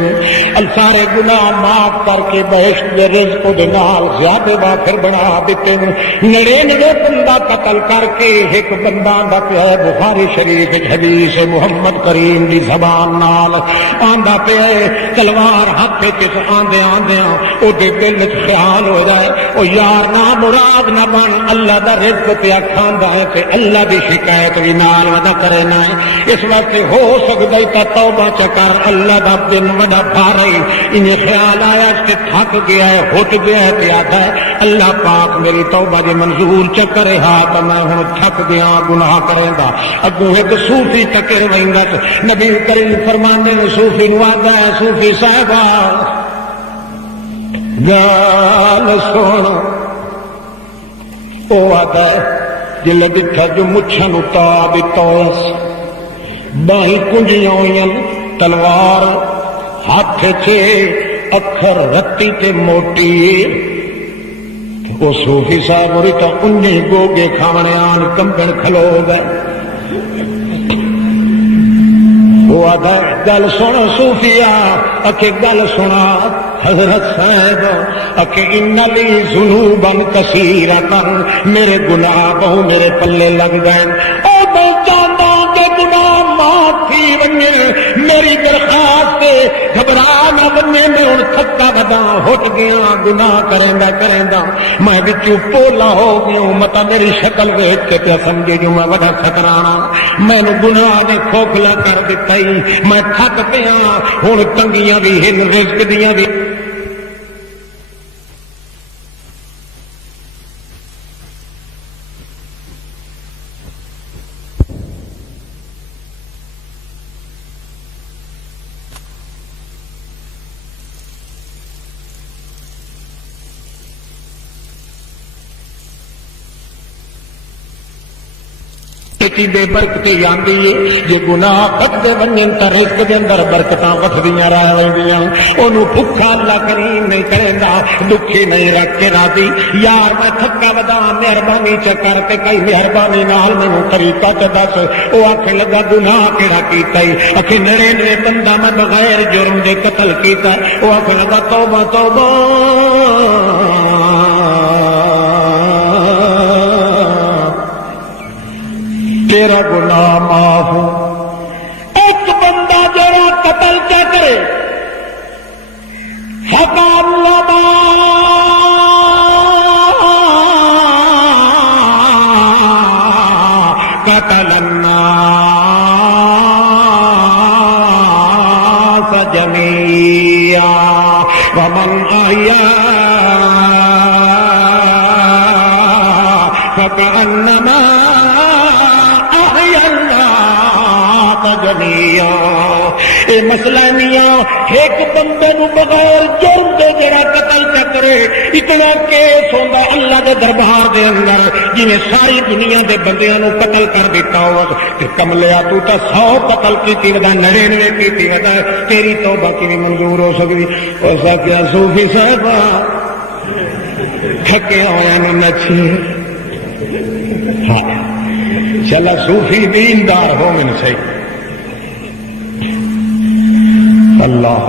سارے گناہ معاف کر کے بہشت دے رزق دے نال زیادہ وافر بنا دیتے 99 بندہ قتل کر کے ایک بندہ دا پیا بخاری شریف حدیث محمد کریم دی زبان نال آندا پیا تلوار ہاتھ وچ آندے آندے او دے دل وچ خیال ہو جائے او یار نہ مراد نہ بن اللہ دا رزق پیا کھاندا ہے تے اللہ دی شکایت بھی نال ودا کرے نہ اس واسطے ہو سکدا ہے تے توبہ کر اللہ دا دن وڈا بھاری انہیں خیال آیا کہ تھک گیا ہے ہٹ گیا ہے تے آتا ہے اللہ پاک میری توبہ دی منظور چکرے ہاں تے میں ہن تھک گیا گناہ کریں گا اگوں ایک صوفی ٹکر ویندا نبی کریم فرماندے نے صوفی نو آندا ہے صوفی صاحبہ گال سن او آتا ہے جلے دکھا جو مچھن اتا بتوس باہی کنجیاں ہوئیں تلوار ہاتھ چھے اکھر رتی تے موٹی وہ صوفی صاحب ہوئی تو انہیں گوگے کھانے آن کمبن کھلو گئے وہ آدھا گل سونا صوفیہ اکھے گل سنا حضرت صاحب اکھے انلی ذنوبا کثیرۃ میرے گناہ بہو میرے پلے لگ گئے او میں چاہتا کہ گناہ معاف تھی بنے میری درخواست سے گھبرا نہ بنے میں ان تھکا بدا ہٹ گیا گناہ کریں گا میں بچوں پولا ہو گیا متا میری شکل ویکھ کے پیا سمجھے جو میں وڈا سکرانا میں نے گناہ نے کھوکھلا کر دیتا ہی میں تھک پیا ہن تنگیاں بھی ہن رزق دیاں بھی کیتی بے برکتی آندی ہے جے گناہ کٹدے ونجن تے رزق دے اندر برکتاں وکھدیاں رہ ویندیاں اونوں بھکھا اللہ کریم نہیں کریندا دکھی نہیں رکھ کے راضی یار میں تھکا ودا مہربانی چکر تے کئی مہربانی نال مینوں طریقہ تے دس او آکھن لگا گناہ کیڑا کیتا ہے اکھے 99 بندہ میں بغیر جرم دے قتل کیتا ہے او آکھن لگا توبہ توبہ تیرا گناہ معاف ایک بندہ جڑا قتل کیا کرے حکام قتل الناس جميعا ومن أحيا فكأنما أحيا الناس جميعا اے مسئلہ میاں ایک بندے نو بغیر جرم دے جڑا قتل کرے اتنا کیس ہوندا اللہ دے دربار دے اندر جویں ساری دنیا دے بندیاں نو قتل کر دیتا ہو تے کملیا تو تا 100 قتل کیتی ودا 99 کیتی ودا تیری توبہ کیویں منظور ہو سکدی او سکیا صوفی صاحب تھکے ہوئے نچے ہاں چلا صوفی دیندار ہو من صحیح اللہ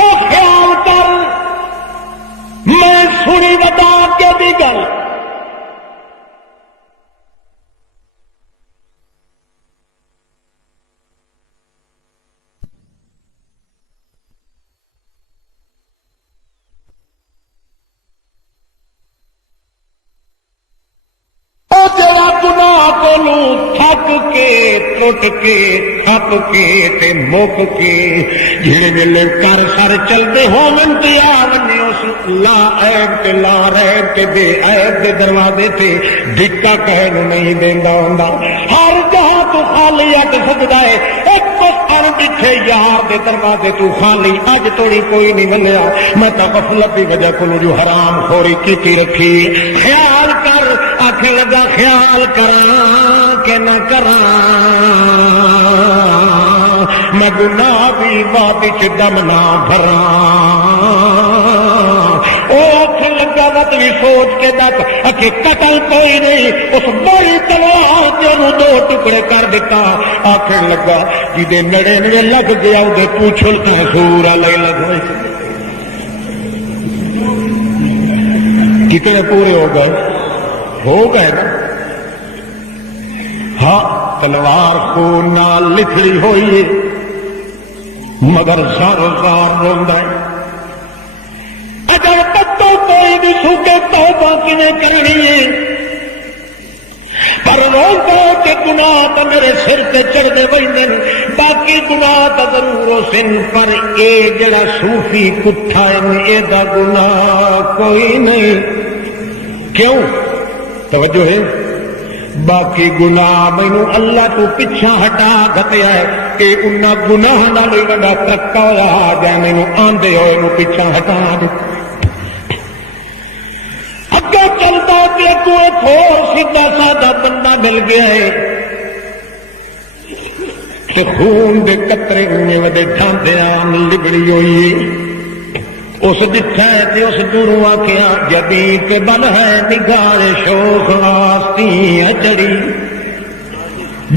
او خیال کر میں سنی بتا کے بھی گل تھک کے ٹوٹ کے تھپ کے تے مک کے جڑے ویلے کر سر چلتے ہون تے آونے اس لا عیب تے لا ریب تے بے عیب دے دروازے تے دھکا کہن نہیں دیندا ہوندا ہر جہاں تو خالی اٹ سجدا ہے ایک پتھر بٹھے یار دے دروازے تو خالی اج توڑی کوئی نہیں ملیا میں تا غفلت دی وجہ کو جو حرام خوری کیتی رکھی خیال کر آکھے لگا خیال کراں کہ نہ کراں میں گناہ بھی وادی چ دم نہ بھراں او آکھے لگا وقت بھی سوچ کے دک کہ قتل کوئی نہیں اس بڑی تلوار تے انہوں 2 ٹکڑے کر دیتا آکھے لگا جدے 99 لگ گیا وہ پوچھل کا سورا لے لگے کتنے پورے ہو گئے نا ہاں تلوار خون نال لکھڑی ہوئی ہے مگر زارو زار روندا ہے اگر پتو کوئی بھی سوکے توبہ کنے کرنی ہے پر روندا کہ گناہ تو میرے سر تے چڑھدے ویندے باقی گناہ تو ضرور سن پر اے جڑا صوفی کٹھا ہے اے دا گناہ کوئی نہیں کیوں توجہ ہے باقی گناہ مینوں اللہ تو پیچھا ہٹا گھتیا ہے کہ انہاں گناہ نال وڈا ترکا ہوا جا مینوں آندے ہوئے نو پیچھا ہٹا دے اگے چلتا تے کوئی تھوڑ سیدھا سادہ بندہ مل گیا ہے کہ خون دے قطرے انہیں ودے ٹھاندے آن لبڑی ہوئی اس دکھا ہے تے اس دوروں آکھیا جبی تے بل ہے نگاہ شوخ واسطی چڑی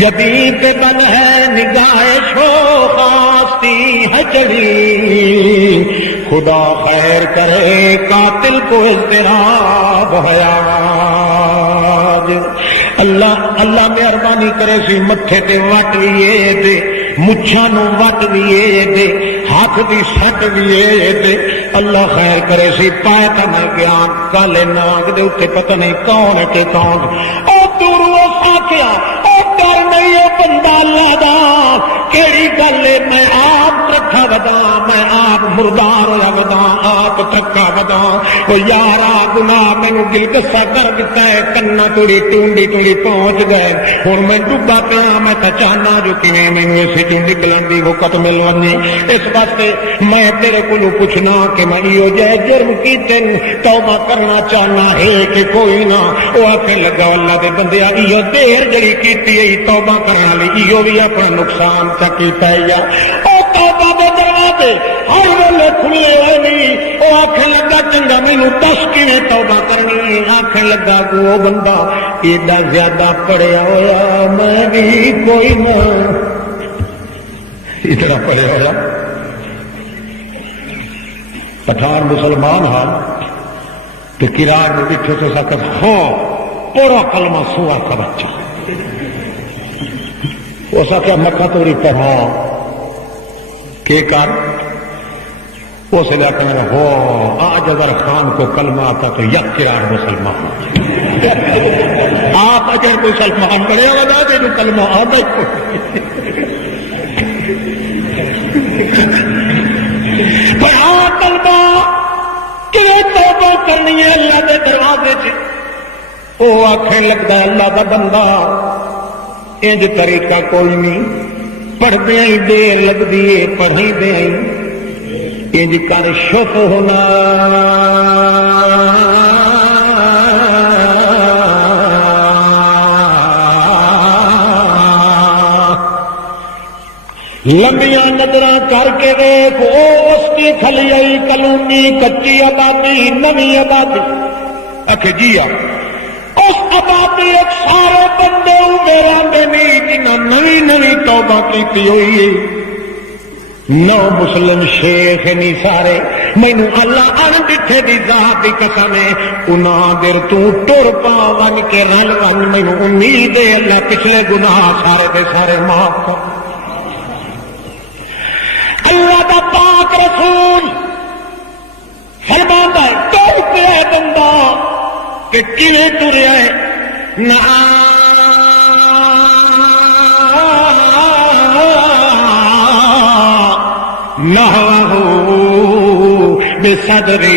جبی تے بل ہے نگاہ شوخ واسطی چڑی خدا خیر کرے قاتل کو اضطراب ہے اللہ مہربانی کرے سی متھے تے وٹ ویے دے مچھاں نو وٹ ویے دے ہاتھ دی سٹ ویے دے اللہ خیر کرے سی پائے تا میں گیا کالے ناگ دے اتے پتہ نہیں کون ہے کہ کون او دوروں ساتھیا او کر نہیں ہے بندہ اللہ دا کیڑی گل ہے میں آپ رکھا ودا میں آپ آپ مردار ہویا ودا آپ تھکا ودا وہ یارا گناہ مینوں دل گسا کر دیتا ہے کنا توڑی ٹونڈی توڑی پہنچ گئے ہن میں ڈوبا پیا میں تو چاہنا جو کیویں مینوں اسی چوں نکلن دی وقت مل ونجے اس واسطے میں تیرے کولوں پوچھنا کہ میں ایو جے جرم کیتے توبہ کرنا چاہنا ہے کہ کوئی نہ وہ آکھن لگا اللہ دے بندیا ایو دیر جڑی کیتی ہے توبہ کرنے والی ایو بھی اپنا نقصان تک کیتا ہے یا او توبہ دے دروازے ہر ویلے کھلے ہوئے نہیں وہ آکھن لگا چنگا مینوں دس کیویں توبہ کرنی آکھن لگا وہ بندہ ایڈا زیادہ پڑھیا ہویا میں بھی کوئی نہ اتنا پڑھیا ہویا پٹھان مسلمان ہاں تو کرار میں بچھو سے سکت ہو پورا کلمہ سوا کا بچہ وہ سکتا مکہ توڑی پڑھا کہ کر وہ سے لیا کہنا ہو آج اگر خان کو کلمہ آتا تو یک کرار مسلمان آپ اگر کوئی مسلمان پڑھے گا دے جو کلمہ آتا ہے پڑھا کلمہ کہ توبہ کرنی ہے اللہ کے دروازے سے وہ آخر لگتا ہے اللہ کا بندہ انج طریقہ کوئی نہیں پڑھتے ہی دیر لگتی ہے پڑھی دے انج کر شف ہونا لمبیاں نظر کر کے دیکھ اس کی کھلی آئی کلونی کچی آبادی نوی آبادی اکھے جیا اس آبادی ایک سارے بندے میرے نہیں جنہیں نوی نوی توبہ کی ہوئی ہے نو مسلم شیخ نہیں سارے مینو اللہ ان ڈٹھے دی ذات دی قسم ہے انہاں در تو ٹر پا ون کے رل ون مینو امید ہے اللہ پچھلے گناہ سارے دے سارے معاف کر اللہ دا پاک رسول فرماتا ہے ٹر پیا بندہ کہ کیویں ٹریا ہے نحوہ بصدرہ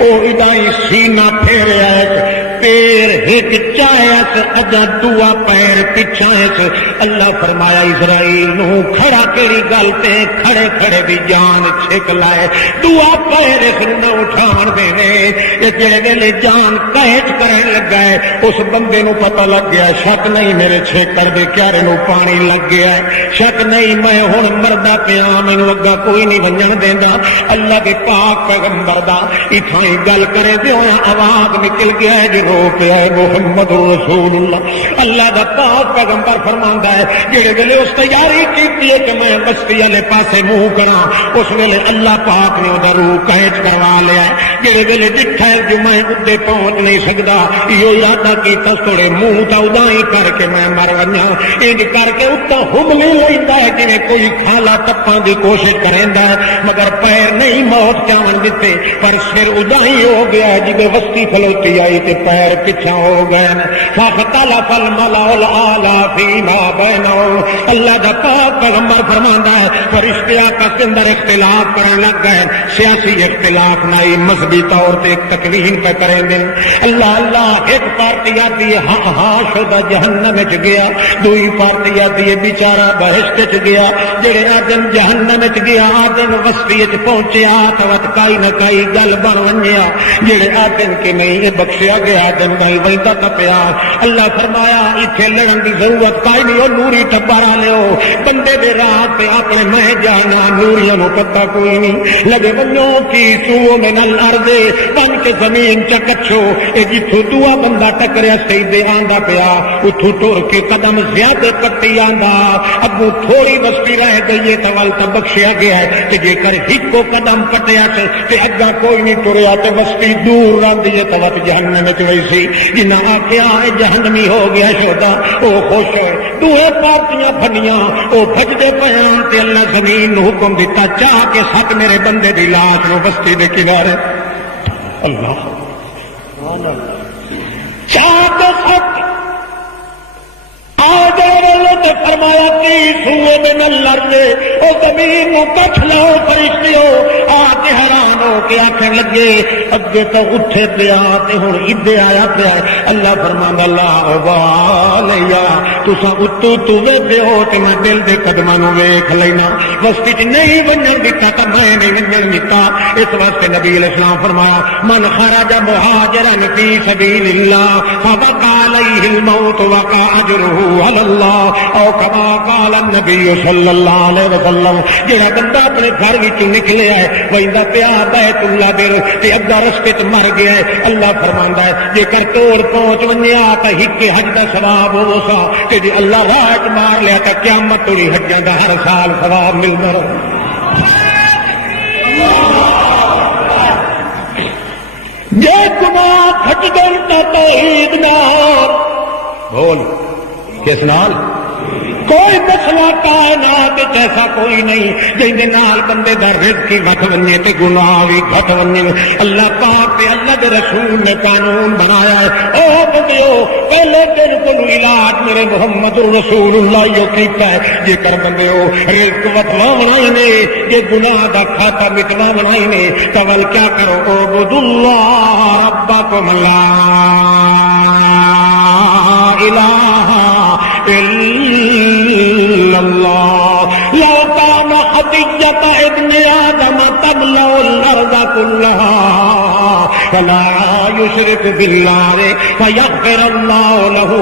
او ادائی سینہ پھیریا ہے پیر ایک چاہیت اجا دعا پیر پچھائیت اللہ فرمایا اسرائیل نو کھڑا کیری گلتے کھڑے کھڑے بھی جان چھک لائے دعا پیر اس نہ اٹھان دینے اس جڑے ویلے جان کہچ کرنے لگا ہے اس بندے نو پتہ لگ گیا شک نہیں میرے چھکر دے کیارے نو پانی لگ گیا ہے شک نہیں میں ہن مردا پیا مینوں اگا کوئی نہیں ونجن دیندا اللہ دے پاک پیغمبر دا ایتھاں ہی گل کرے تے آواز نکل گیا ہے جو رو پیا ہے محمد رسول اللہ دا پاک پیغمبر فرماندا ہے جڑے ویلے اس تیاری کیتی ہے کہ میں بستی والے پاسے منہ کراں اس ویلے اللہ پاک نے اودہ روح قید کروا لیا ہے جڑے ویلے ڈٹھا ہے جو میں اُدے پہنچ نہیں سکدا ایو ارادہ کیتا تھوڑے منہ تا اودائی کر کے میں مر ونجاں انج کر کے اُتا ہبلی لیندا ہے جویں کوئی کھالا ٹپاں دی کوشش کریندا ہے مگر پیر نہیں موت چاون دتے پر سر اودائی ہو گیا جے وسطی کھلوتی آئی تے پیر پیچھا ہو گئے فاختلف الملأ الاعلى فيما بينهم اللہ دا پاک پیغمبر فرماندا ہے فرشتے آپس کے اندر اختلاف کرنے لگ گئے سیاسی اختلاف نہیں مذہبی طور پہ ایک تکوین پہ کریں دیں اللہ اللہ ایک پارٹی آتی ہے ہاں شدہ جہنم وچ گیا دوئی پارٹی آتی ہے بیچارہ بہشت وچ گیا جڑے آدم جہنم وچ گیا آدم وسطی وچ پہنچیا تو کائی نہ کائی گل بن ونجیا جڑے آدم کے نہیں بخشیا گیا آدم نہیں ویندا تپیا اللہ فرمایا ایتھے لڑن دی ضرورت کائی نہیں نوری ٹبارا لو بندے دے راہ پہ اپنے میں جانا نوریاں نو پتہ کوئی نہیں لگے ونو کی تو من الارض بن کے زمین چکچو اے جتھوں دعا بندہ ٹکریا سیدے آندا پیا اتھوں ٹر کے قدم زیادہ کٹی آندا ابو تھوڑی بستی رہ گئی تے ول تے بخشیا گیا ہے کہ جے کر ہکو قدم کٹیا تے اگا کوئی نہیں ٹریا تے بستی دور رہندی ہے تے جہنم وچ وئی سی جنہاں آکھیا اے جہنمی ہو گیا شودا او خوش ہوئے دوے پارٹیاں بھنیاں او بھجدے پیاں تے اللہ زمین نو حکم دیتا چاہ کے سٹ میرے بندے دی لاش نو بستی دے کنارے اللہ چاہ کے سٹ آ جائے تے فرمایا فرمایا کی سوئے میں نہ لڑنے او زمین کو کچھ لو فرشتیو آج حیران ہو کے آنکھیں لگے اگے تو اٹھے پیا تے ہن ادھے آیا پیا اللہ فرماندا لا والیا تساں اتو تو ویکھے ہو تے میں دل دے قدماں نوں ویکھ لینا وسط وچ نہیں ونجن دتا تے میں نہیں ونجن دتا اس واسطے نبی علیہ السلام فرمایا من خرج مہاجرا فی سبیل اللہ فوقع علیہ الموت وقع اجرہ علی اللہ او کما قال النبی صلی اللہ علیہ وسلم جڑا بندہ اپنے گھر وچ نکلیا ہے ویندا پیا بیت اللہ دے تے اگا رستے تے مر گیا ہے اللہ فرماندا ہے جے کر توڑ پہنچ ونیا تے ہک حج دا ثواب ہوسا تے جے اللہ راہ مار لیا تے قیامت توڑی حجاں دا ہر سال ثواب ملدا رہے جے گناہ کھٹ گن تا توحید نال بول کس نال کوئی مسئلہ کائنات ایسا کوئی نہیں جن دے نال بندے دا رزق گھٹ ونجے تے گناہ بھی گھٹ ونجے اللہ پاک تے اللہ دے رسول نے قانون بنایا ہے او بندیو پہلے دن کو علاج میرے محمد رسول اللہ یو کیتا ہے جے کر بندیو رزق وٹھاونا ہی نے جے گناہ دا کھاتا مٹواونا ہی نے تو ول کیا کرو عبد اللہ ربکم لا الہ الا اللہ لو کان خطیۃ ابن آدم تملأ الارض كلها فلا يشرك بالله فيغفر الله له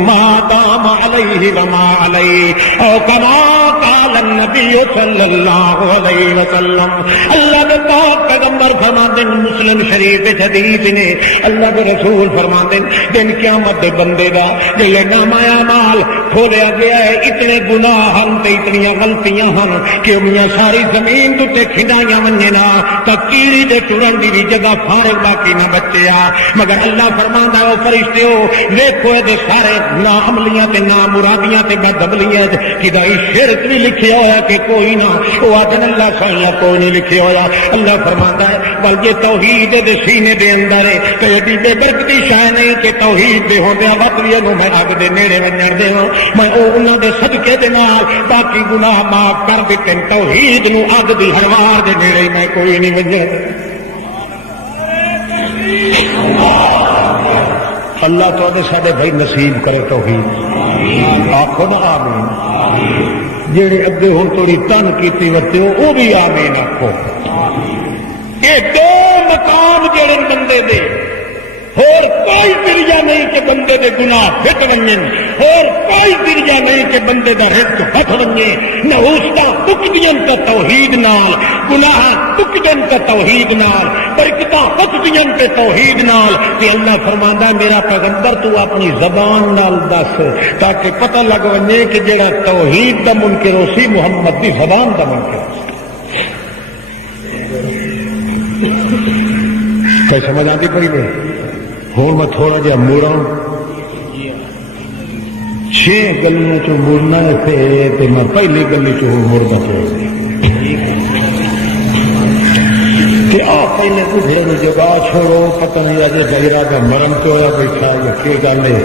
ما دام عليه وما عليه او كما قال النبي صلی اللہ علیہ وسلم اللہ کے پاک پیغمبر فرماندے مسلم شریف حدیث نے اللہ کے رسول فرماندے دن قیامت دے بندے دا جے نامہ اعمال کھولیا گیا ہے اتنے گناہ ہن تے اتنی غلطیاں ہن کہ میاں ساری زمین تے کھڈائیاں ونجے نا تے کیڑی دے ٹرن دی جگہ فارغ باقی نہ بچیا مگر اللہ فرماندا ہے فرشتیو ویکھو دے سارے نا عملیاں تے نا مرادیاں تے بدعملیاں کدا شرک بھی لکھیا ہوا کہ کوئی نہ وہ آدن اللہ سائیاں کوئی نہیں لکھیا ہوا اللہ فرماندا ہے بلکہ توحید دے سینے دے اندر ہے کہ ایڈی بے برکتی شے نہیں کہ توحید دے ہوندے وقتیاں نو میں اگ دے نیڑے ونجن دے میں او انہاں دے صدقے دے نال باقی گناہ معاف کر دتے توحید نو اگ دی ہڑوار دے نیڑے میں کوئی نہیں ونجن اللہ تو سارے بھائی نصیب کرے توحید آخو نا آمین جڑے اگے ہوں تھوڑی تن کی ورتے ہو وہ بھی آمین آخو یہ دو مقام جڑے بندے دے اور کوئی ذریعہ نہیں کہ بندے دے گناہ پھٹ ونجن اور کوئی ذریعہ نہیں کہ بندے دا رزق پھٹ ونجے نہ ہوستا ٹک دین کا توحید نال گناہ ٹک دین کا توحید نال برکتاں ٹک دین تے توحید نال تے اللہ فرماندا میرا پیغمبر تو اپنی زبان نال دس تاکہ پتہ لگ ونجے کہ جڑا توحید دا منکر اسی محمد دی زبان دا منکر کیا سمجھ آتی پڑی نہیں ہوں میں تھوڑا جہا موڑا چھ گلیاں چ مڑنا ہے میں پہلی گلی چ مڑتا کہ آ پہلے کچھ جگہ چھوڑو پتہ نہیں اجے گجرا کا مرن تو ہوا بیٹھا یا کی گل ہے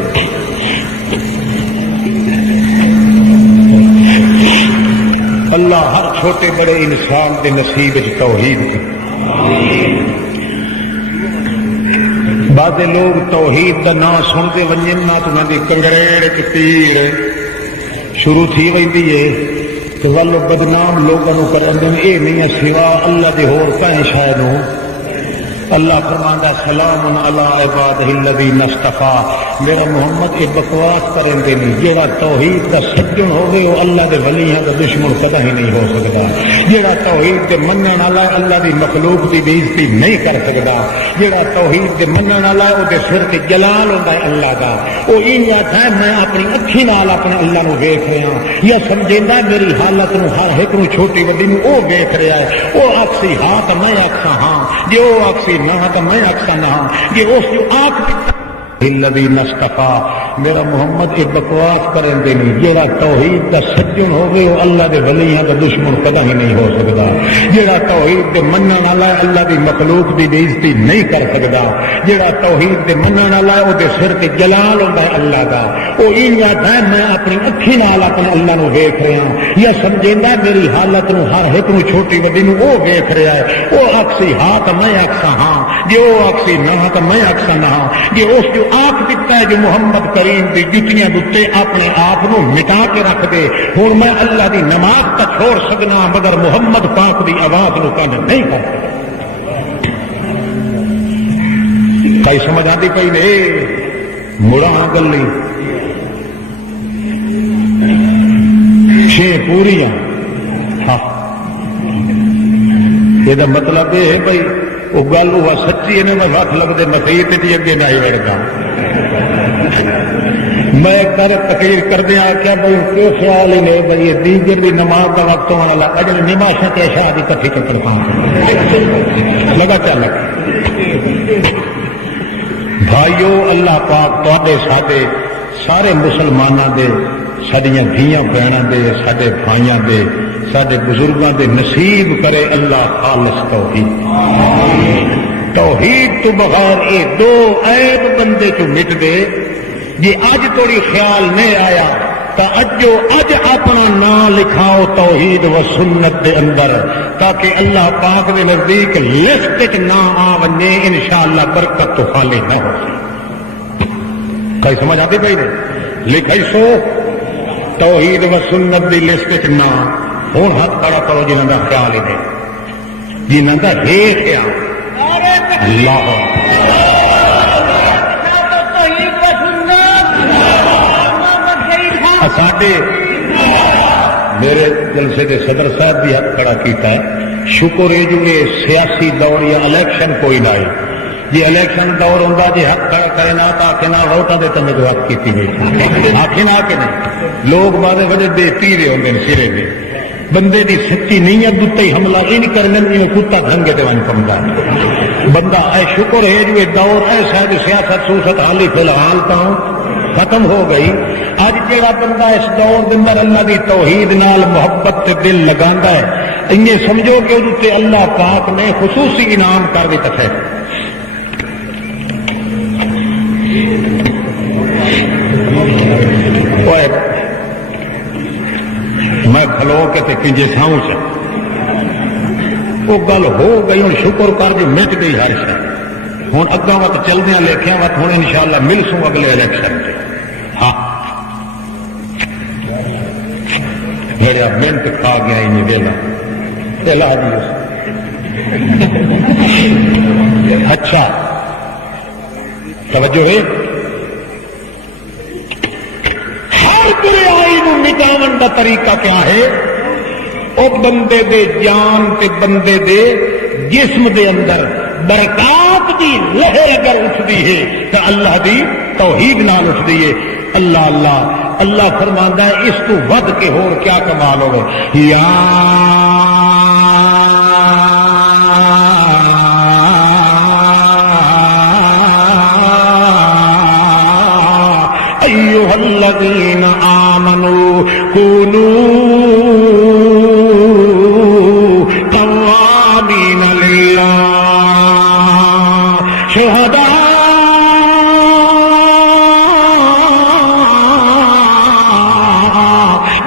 اللہ ہر چھوٹے بڑے انسان کے نصیب توحید بعض لوگ توحید کا نام سنتے ونجن نہ تو انہوں کنگریڑ تیر شروع تھی ویندی ہے تو والو بدنام لوگوں کریں یہ نہیں سوا اللہ کے ہور کہیں شاید اللہ فرماندا سلام علی عبادہ الذین اصطفیٰ میرا محمد یہ بکواس کریں گے نہیں جہاں توحید کا سجن ہوگی وہ اللہ کے ولیاں کا دشمن کدا ہی نہیں ہو سکتا جہاں توحید کے منن والا اللہ کی مخلوق کی بےزتی نہیں کر سکتا جہاں توحید کے منن والا وہ سر سے جلال ہوتا ہے اللہ کا وہ یہ آتا ہے میں اپنی اکھی نال اپنے اللہ نو ویکھ رہا یا سمجھا میری حالت نو ہر ایک نو چھوٹی وڈی نو وہ ویکھ رہا ہے وہ آخسی ہاں تو میں آخسا ہاں جی وہ آخسی نہ تو میں آخسا نہ جی اس آخ الذین اصطفیٰ میرا محمد یہ بکواس کریں دے نہیں جہاں توحید کا سجن ہوگی وہ اللہ کے ولیاں کا دشمن کدا ہی نہیں ہو سکتا جہاں توحید کے منن والا اللہ کی مخلوق کی بےزتی نہیں کر سکتا جہاں توحید کے منن والا وہ سر سے جلال ہوتا ہے اللہ کا وہ ہے میں اپنی اکھی نال اپنے اللہ نو ویکھ رہا یا سمجھیندا میری حالت نو ہر ایک نو چھوٹی وڈی نو وہ ویکھ رہا ہے وہ اکسی ہاں تو میں اکسا ہاں جی وہ اکسی نہ تو میں اکسا نہ ہاں جی اس جو آنکھ دتا ہے جو محمد کریم دی جتیاں دتے اپنے آپ نو مٹا کے رکھ دے ہوں میں اللہ دی نماز تو چھوڑ سکنا مگر محمد پاک دی آواز نو کن نہیں کر سکتا کئی سمجھ آتی پی نے مڑا گلی چھ پوریا ہاں یہ مطلب یہ ہے بھائی وہ گل ہوا سچی ہے میں وقت لگتے مسیح جی اگے نہ وڑتا میں کر تقریر کردے آخیا بھائی کیوں خیال ہی نہیں بھائی دیگر بھی نماز کا وقت ہونے والا اجل نماشا کے شاہ کی کٹھی کٹر پہنچ لگا چل بھائیو اللہ پاک تے ساڈے سارے مسلمانوں دے سڈیاں دھیاں بہنوں دے سڈے بھائیاں دے سڈے بزرگاں دے نصیب کرے اللہ خالص توحید توحید تو بغیر یہ دو عیب بندے چ مٹ دے جی اج تھوڑی خیال نہیں آیا تو اج اپنا نام لکھاؤ توحید و سنت دے اندر تاکہ اللہ پاک دے نزدیک لسٹ نہ آ ونے انشاءاللہ برکت تو خالی نہ ہو کئی سمجھ آتی پی لکھائی سو توحید و سنت دی لسٹ نہ ہوں ہاتھ کھڑا کرو جنہوں کا خیال ہی نہیں جنہوں کا ہے خیال اللہ ساڈے میرے جلسے کے صدر صاحب بھی حق کھڑا کیتا ہے شکر ہے جو یہ سیاسی دور یا الیکشن کوئی نہ آئے جی الیکشن دور ہوتا جی حق کھڑا کرے نہ تو آخے نہ ووٹاں دے تمہیں جو حق کی گئی آخے نہ کہ نہیں لوگ بعد وجہ دے پی رہے ہوتے ہیں سرے دے بندے دی سچی نیت دے ہی حملہ یہ نہیں کرنے کتا ڈھنگے تے ون پمتا بندہ اے شکر ہے جو دور ایسا ہے جو سیاست سوست حالی فی الحال تو ختم ہو گئی اج جہاں بندہ اس دور کے اندر اللہ کی توحید نال محبت تے دل لگاتا ہے انہیں سمجھو کہ وہ اللہ پاک نے خصوصی انعام کر دتا ہے میں کھلو کے پنجے ساؤں سے وہ گل ہو گئی ہوں شکر کر جو مٹ گئی ہر شہر ہوں اگاں وقت چلدیا لکھیا وقت ہوں انشاءاللہ مل سوں اگلے الیکشن سے ہاں میرا منٹ کھا گیا ہی ویلا چلا جی اچھا توجہ ہے ہر برائی کو مٹاون کا طریقہ کیا ہے وہ بندے دے جان تے بندے دے جسم دے اندر برکات دی لہر اگر اٹھتی ہے تو اللہ دی توحید نال اٹھتی ہے اللہ اللہ اللہ فرماندا ہے اس تو ود کے ہور کیا کمال ہوگا یا ایھا الذین آمنوا کونوا قوامین للہ شہداء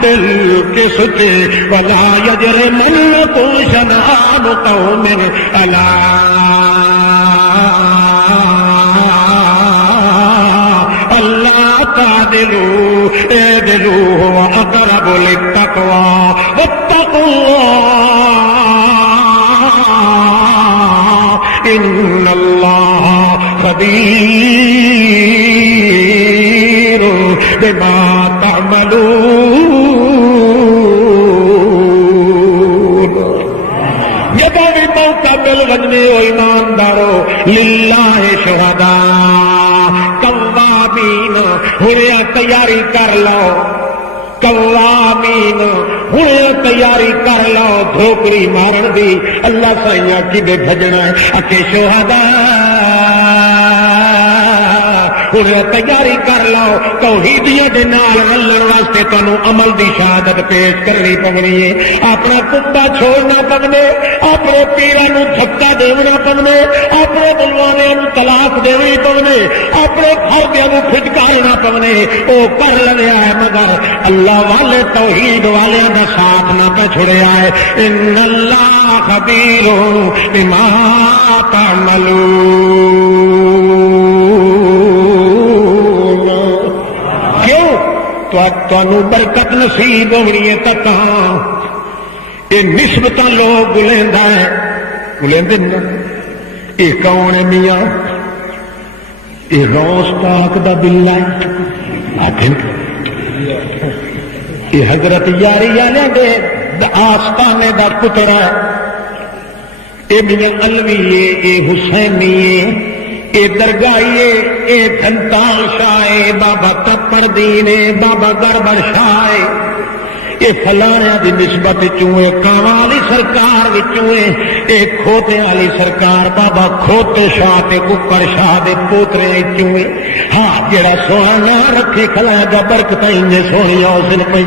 بالقسط ولا یجرمنکم شنآن قوم علی الا تعدلوا اعدلوا هو اقرب للتقوى واتقوا الله ان الله خبیر بما تعملون جب بھی موقع مل گئے ہو ایماندارو للہ شہداء قوامین ہوں تیاری کر لو قوامین ہوں تیاری کر لو دھوکڑی مارن دی اللہ سائیاں کدے بھجنا ہے اکے شہداء ہن تیاری کر لو توحیدیاں دے نال رلن واسطے تانوں عمل دی شہادت پیش کرنی پونی ہے اپنا کتا چھوڑنا پونے اپنے پیراں نوں دھکا دینا پونے اپنے بلوانیاں نوں طلاق دینی پونے اپنے گھردیاں نوں پھٹکارنا پونے او کر لیا ہے مگر اللہ والے توحید والیاں دا ساتھ نہ پہ چھڑیا ہے ان اللہ خبیر بما تعملون کیوں تانوں برکت نصیب ہونی ہے تکاں یہ نسبتاں لوگ گلیندا ہے گلیندے نا یہ کون ہے میاں یہ روز پاک دا بلا ہے یہ حضرت یاری والے دے آستانے دا پتر ہے یہ میاں علوی ہے یہ حسینی ہے یہ درگاہی ہے یہ دھنتال شاہ ہے بابا تپر دین ہے بابا گربر شاہ ہے یہ فلانے دی نسبت چوئے کاواں والی سرکار وچوئے اے کھوتے والی سرکار بابا کھوتے شاہ تے ککڑ شاہ دے پوترے چوئے ہاں جڑا سونا نہ رکھے کھلا دا برکت انج سونی اس نے پئی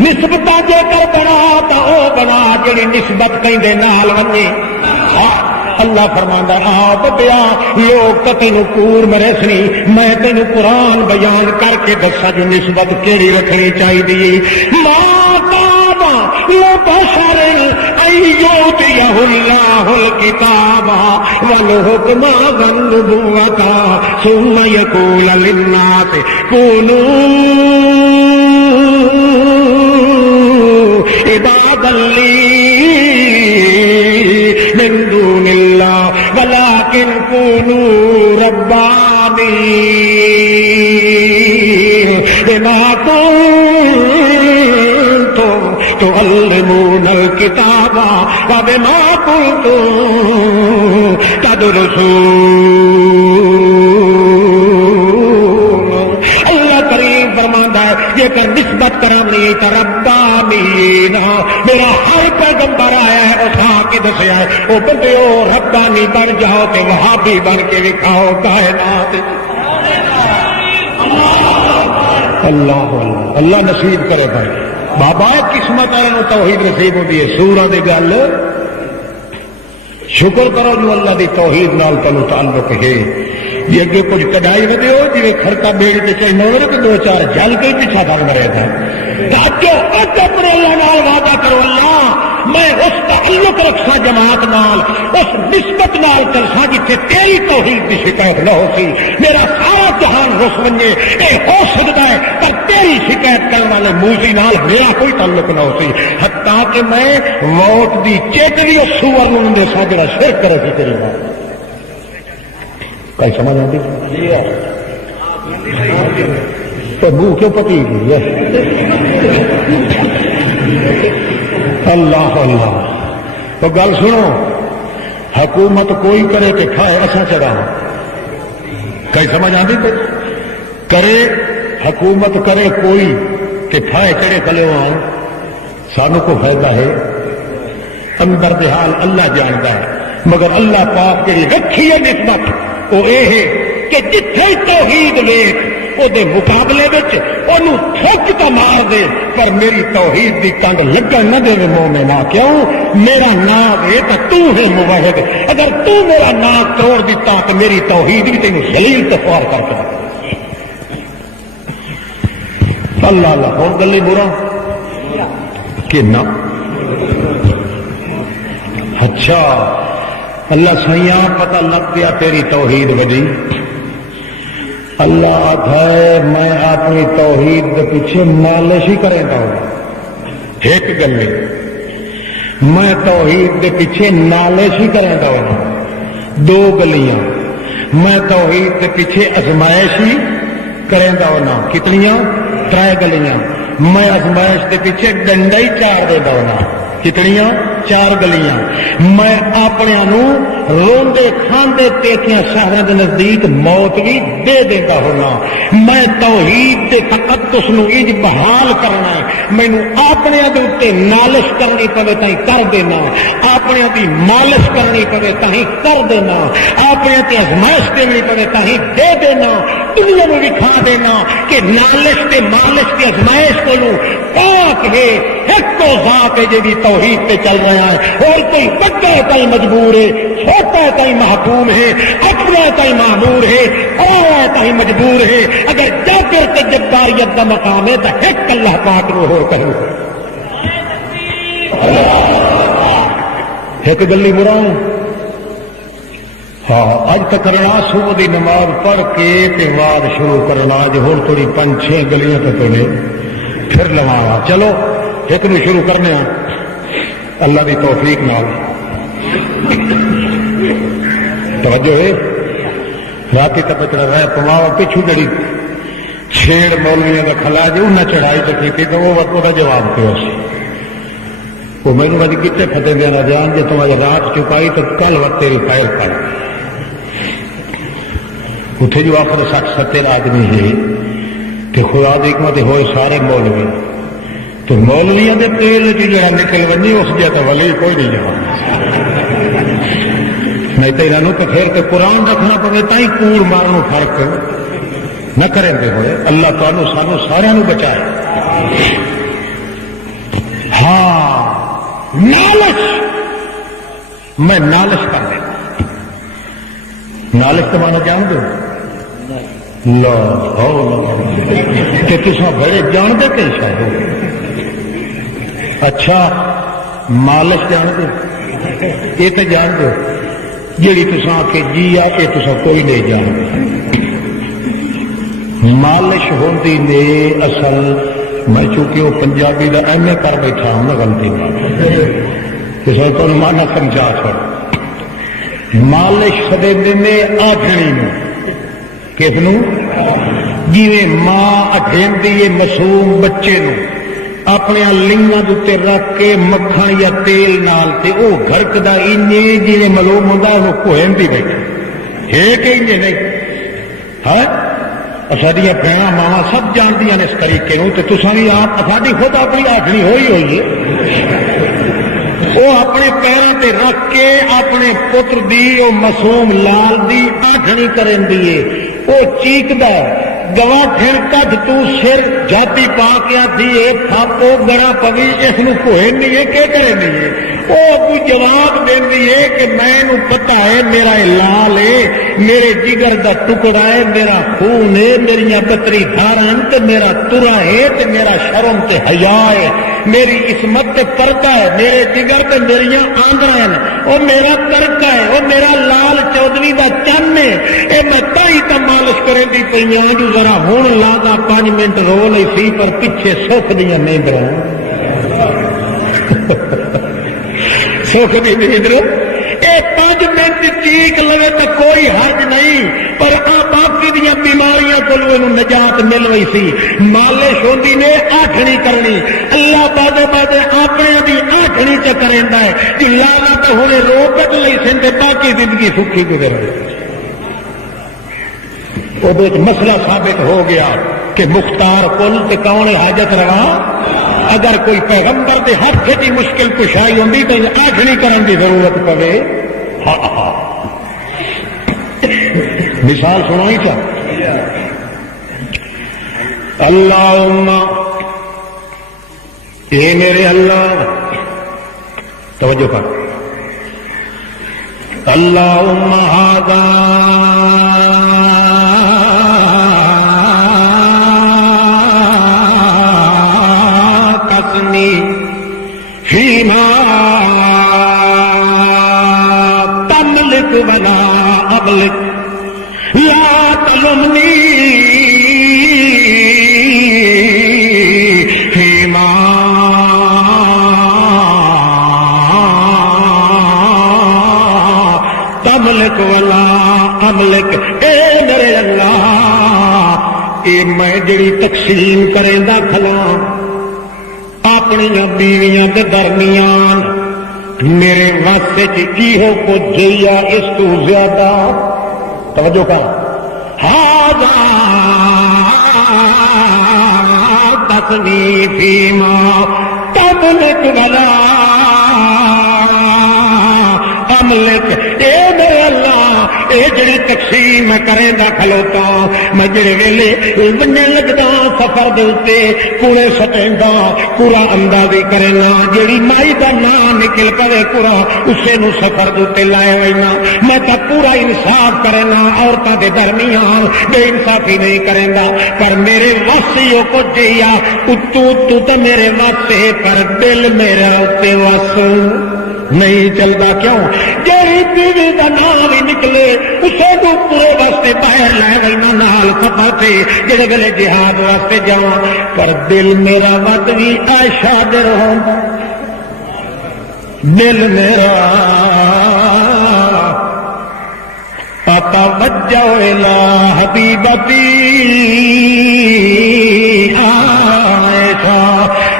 نسبت جے کر بنا تا او بنا جڑی نسبت کہندے نال ونے اللہ فرماندا آ بٹیا لوگ تے تینوں کور مرے سنی میں تینوں قرآن بیان کر کے دسا جو نسبت کیڑی رکھنی چاہیے ما کان لبشر ان یؤتیہ اللہ الکتاب والحکم والنبوۃ ثم یقول للناس کونوا عبادا لی من دون اللہ ولكن كونوا ربانين بما كنتم تعلمون الكتاب وبما كنتم تدرسون اللہ کریم فرماندا ہے یہ کہ نسبت کرانی تو ربانین میرا ہر پیغمبر آیا ہے اس آ کے دسیا ہے وہ بندے ربانی بن جاؤ کہ وہابی بن کے دکھاؤ کائنات اللہ اللہ نصیب کرے بھائی بابا قسمت والوں توحید نصیب ہوتی ہے سورہ دی گل شکر کرو جو اللہ دی توحید نال تینوں تعلق ہے جی اگے کچھ کڈائی نہ دیو جی کھڑکا بیڑی تے چاہیے نہ کہ دو چار جل کے پیچھا بن رہے تھا تاکہ اپنے اللہ نال وعدہ کرو اللہ میں اس تعلق رکھسا جماعت نال اس نسبت نال چلسا جتھے تیری توحید کی شکایت نہ ہو سی میرا سارا جہان رس بنے یہ ہو سکتا ہے پر تیری شکایت کرنے والے موزی نال میرا کوئی تعلق نہ ہو سی حتیٰ کہ میں ووٹ دی چیکری اس سور نوں دیسا جڑا شرک کرے سی تیری بات کئی سمجھ آتی تو منہ کیوں پتی گئی ہے اللہ اللہ تو گل سنو حکومت کوئی کرے کہ کھائے ایسا چڑھا کئی سمجھ آتی تو کرے حکومت کرے کوئی کہ کھائے چڑھے کلے آن سانو کو فائدہ ہے اندر بحال اللہ جانتا ہے مگر اللہ پاک کے رکھی ہے نسبت وہ یہ ہے کہ جتھے توحید ویکھ او دے مقابلے وچ اونوں تھک تو مار دے پر میری توحید دی ٹنگ لگن نہ دے مومنا کیوں میرا نام ہے تو تو ہے موحد اگر تو میرا نام توڑ دیتا تو میری توحید بھی تینوں ذلیل تو خوار کر کے اللہ اللہ اور گلی برا کہ نہ اچھا اللہ سیاں پتہ لگ گیا تیری توحید وجی اللہ آخر میں اپنی توحید کے پیچھے مالش ہی کرے گا ایک گل میں توحید کے پیچھے نالش ہی کرے گا دو گلیاں میں توحید کے پیچھے ازمائش ہی کرے گا کتنیاں ترے گلیاں میں ازمائش کے پیچھے ڈنڈا ہی چار دے گا کتنیاں چار گلیاں میں اپنے روندے کھاندے پیکیاں شہروں کے نزدیک موت بھی دے دیتا ہونا میں توحید تے تقدس نو انج بحال کرنا ہے، مینو اپنے دے اوتے نالش کرنی پوے تائیں کر دینا، اپنے دی مالش کرنی پوے تائیں کر دینا، اپنے تے ازمائش دینی پوے تائیں دے دینا، دنیا نو دکھا دینا کہ نالش تے مالش تے ازمائش کو پاک ہے، ایک تو ذات ہے جی توحید پہ چل رہا ہے، اور کوئی بڑا ہے تائیں مجبور ہے، چھوٹا ہے تائیں محکوم ہے، اپنا ہے تائیں معمور ہے، اور ہے تائیں مجبور ہے۔ اگر جابر تے جباریت کا مقام ہے تو ایک اللہ پاک نو ہور کرو۔ ایک گلی مرا ہاں اج تک کرنا صبح دی نماز پڑھ کے تے بعد شروع کرنا، جو ہوں تھوڑی 5-6 گلیاں تو نے پھر لوا، چلو ایک نو شروع کرنے اللہ دی توفیق نال۔ توجہ ہے رات تک بچڑا رہا پواوا پچھو جڑی چھیڑ مولویاں کا کھلا جو انہیں چڑھائی چکی تھی تو وہ جواب پہ وہ میرے بجے کتنے فتح دینا جان جی تمہاری رات چکائی تو کل وقت تیری خیر کر اتنے جو آخر 60-70 آدمی ہے کہ خدا دی حکمت ہوئے سارے مولوی تو مولویاں دے تیل جڑا نکل ونی اس جگہ ولی کوئی نہیں جا نہیں تو انہوں تو پھر تو قرآن رکھنا پڑے تھی کوڑ مارنو فرق نہ کریں گے ہوئے اللہ تعالیٰ سانو سارا بچائے۔ ہاں نالش میں نالش کر دیں نالش تو مانا جان دو کہ تصا بڑے جان دے کہ شاید اچھا مالش جان دو یہ تو جان دو جیڑی تصا آ کے جی آ کے تصا کوئی نہیں جان مالش ہوتی نے اصل میں چونکہ وہ پنجابی کا ایم اے کر بیٹھا ہوں نا غلطی تو مانا سمجھا چھوڑ مالش سدے نے آٹھنی نو کس نو جی ماں اٹھیندی ہے معصوم بچے نو اپنے لنگاں دے رکھ کے مکھن یا تیل نال تے او گھرکدا انجے جی معلوم ہوندا ہے وہ کوہندی بیٹھی ہے کہ انجے نہیں ہاں ساڈیاں بھیناں ماواں سب جاندیاں نے اس طریقے نو تے تساں وی آپ ساڈی خود اپنی آٹھنی ہوئی ہے وہ اپنے پیراں تے رکھ کے اپنے پتر دی او معصوم لال دی آٹھنی کرن دی ہے وہ چیکدا گواہ ٹھن کج تو سر جاتی پا کے آدھی تھاپو گڑا پوی اس نو کوہے نہیں ہے کہ کرے نہیں ہے وہ اگو جواب دینی ہے کہ میں پتا ہے میرا لال ہے میرے جگر دا ٹکڑا ہے میرا خون ہے میری بتری دھارن تے میرا ترا ہے تے میرا شرم تے حیا ہے میری عصمت تے پردہ ہے میرے جگر تے میریاں آندرا ہیں وہ میرا ترکا ہے وہ میرا لال چودھری دا چن ہے اے میں تائی تا مالش کریں دی پئیاں جو ذرا ہون لا دا 5 منٹ رو لئی سی پر پیچھے سکھ دیاں نہیں برا سکھ دی نہیں درو اے 5 منٹ چیک لگے تو کوئی حرج نہیں پر باقی دیا بیماریاں کو نجات مل رہی سی مالش ہوتی نے آٹھنی کرنی اللہ بادے بادے اپنے دی آٹھنی چکریندا ہے کہ لانا تو ہونے روکت لئی سندے باقی زندگی سکھی گزر وہ مسئلہ ثابت ہو گیا کہ مختار کل تے کون حاجت روا اگر کوئی پیغمبر دے ہاتھ کی مشکل کشائی ہوندی تو آٹھنی کرن دی ضرورت پوے مثال سنائی کیا اللہم اے میرے اللہ توجہ کر اللہم ھذا تقنی فیما تملک ولا املک لا تلمنی فیما تملک ولا املک اے میرے اللہ اے میں جڑی تقسیم کریندا کھلا اپنی بیویاں دے درمیان میرے واسطے کی ہو کچھ جیا اس تو زیادہ توجہ کر ھذا وارثنی فیما تملک ولا املک۔ اے میرے اللہ، اے جڑی تقسیم میں کریں دا کھلوتا، میں جڑے ویلے بننے لگدا سفر دے تے کوڑے سٹیندا پورا اندازی کرنا، جڑی مائی دا نام نکل پے پورا اسے نو سفر دے تے لائے ہوئینا، میں تا پورا انصاف کرنا، عورتاں دے درمیان بے انصافی نہیں کریندا، پر میرے واسیوں کو جیا تو تے میرے واسے، پر دل میرا تے وس نہیں چلتا۔ کیوں؟ جیڑی بیوی کا نام بھی نکلے اسے کو پورے واسطے باہر لے گئی نال سفر سے جڑے ویلے جہاد واسطے جاواں، پر دل میرا ود بھی عائشہ دے رہوں، دل میرا اتوجہ الی حبیبتی عائشہ،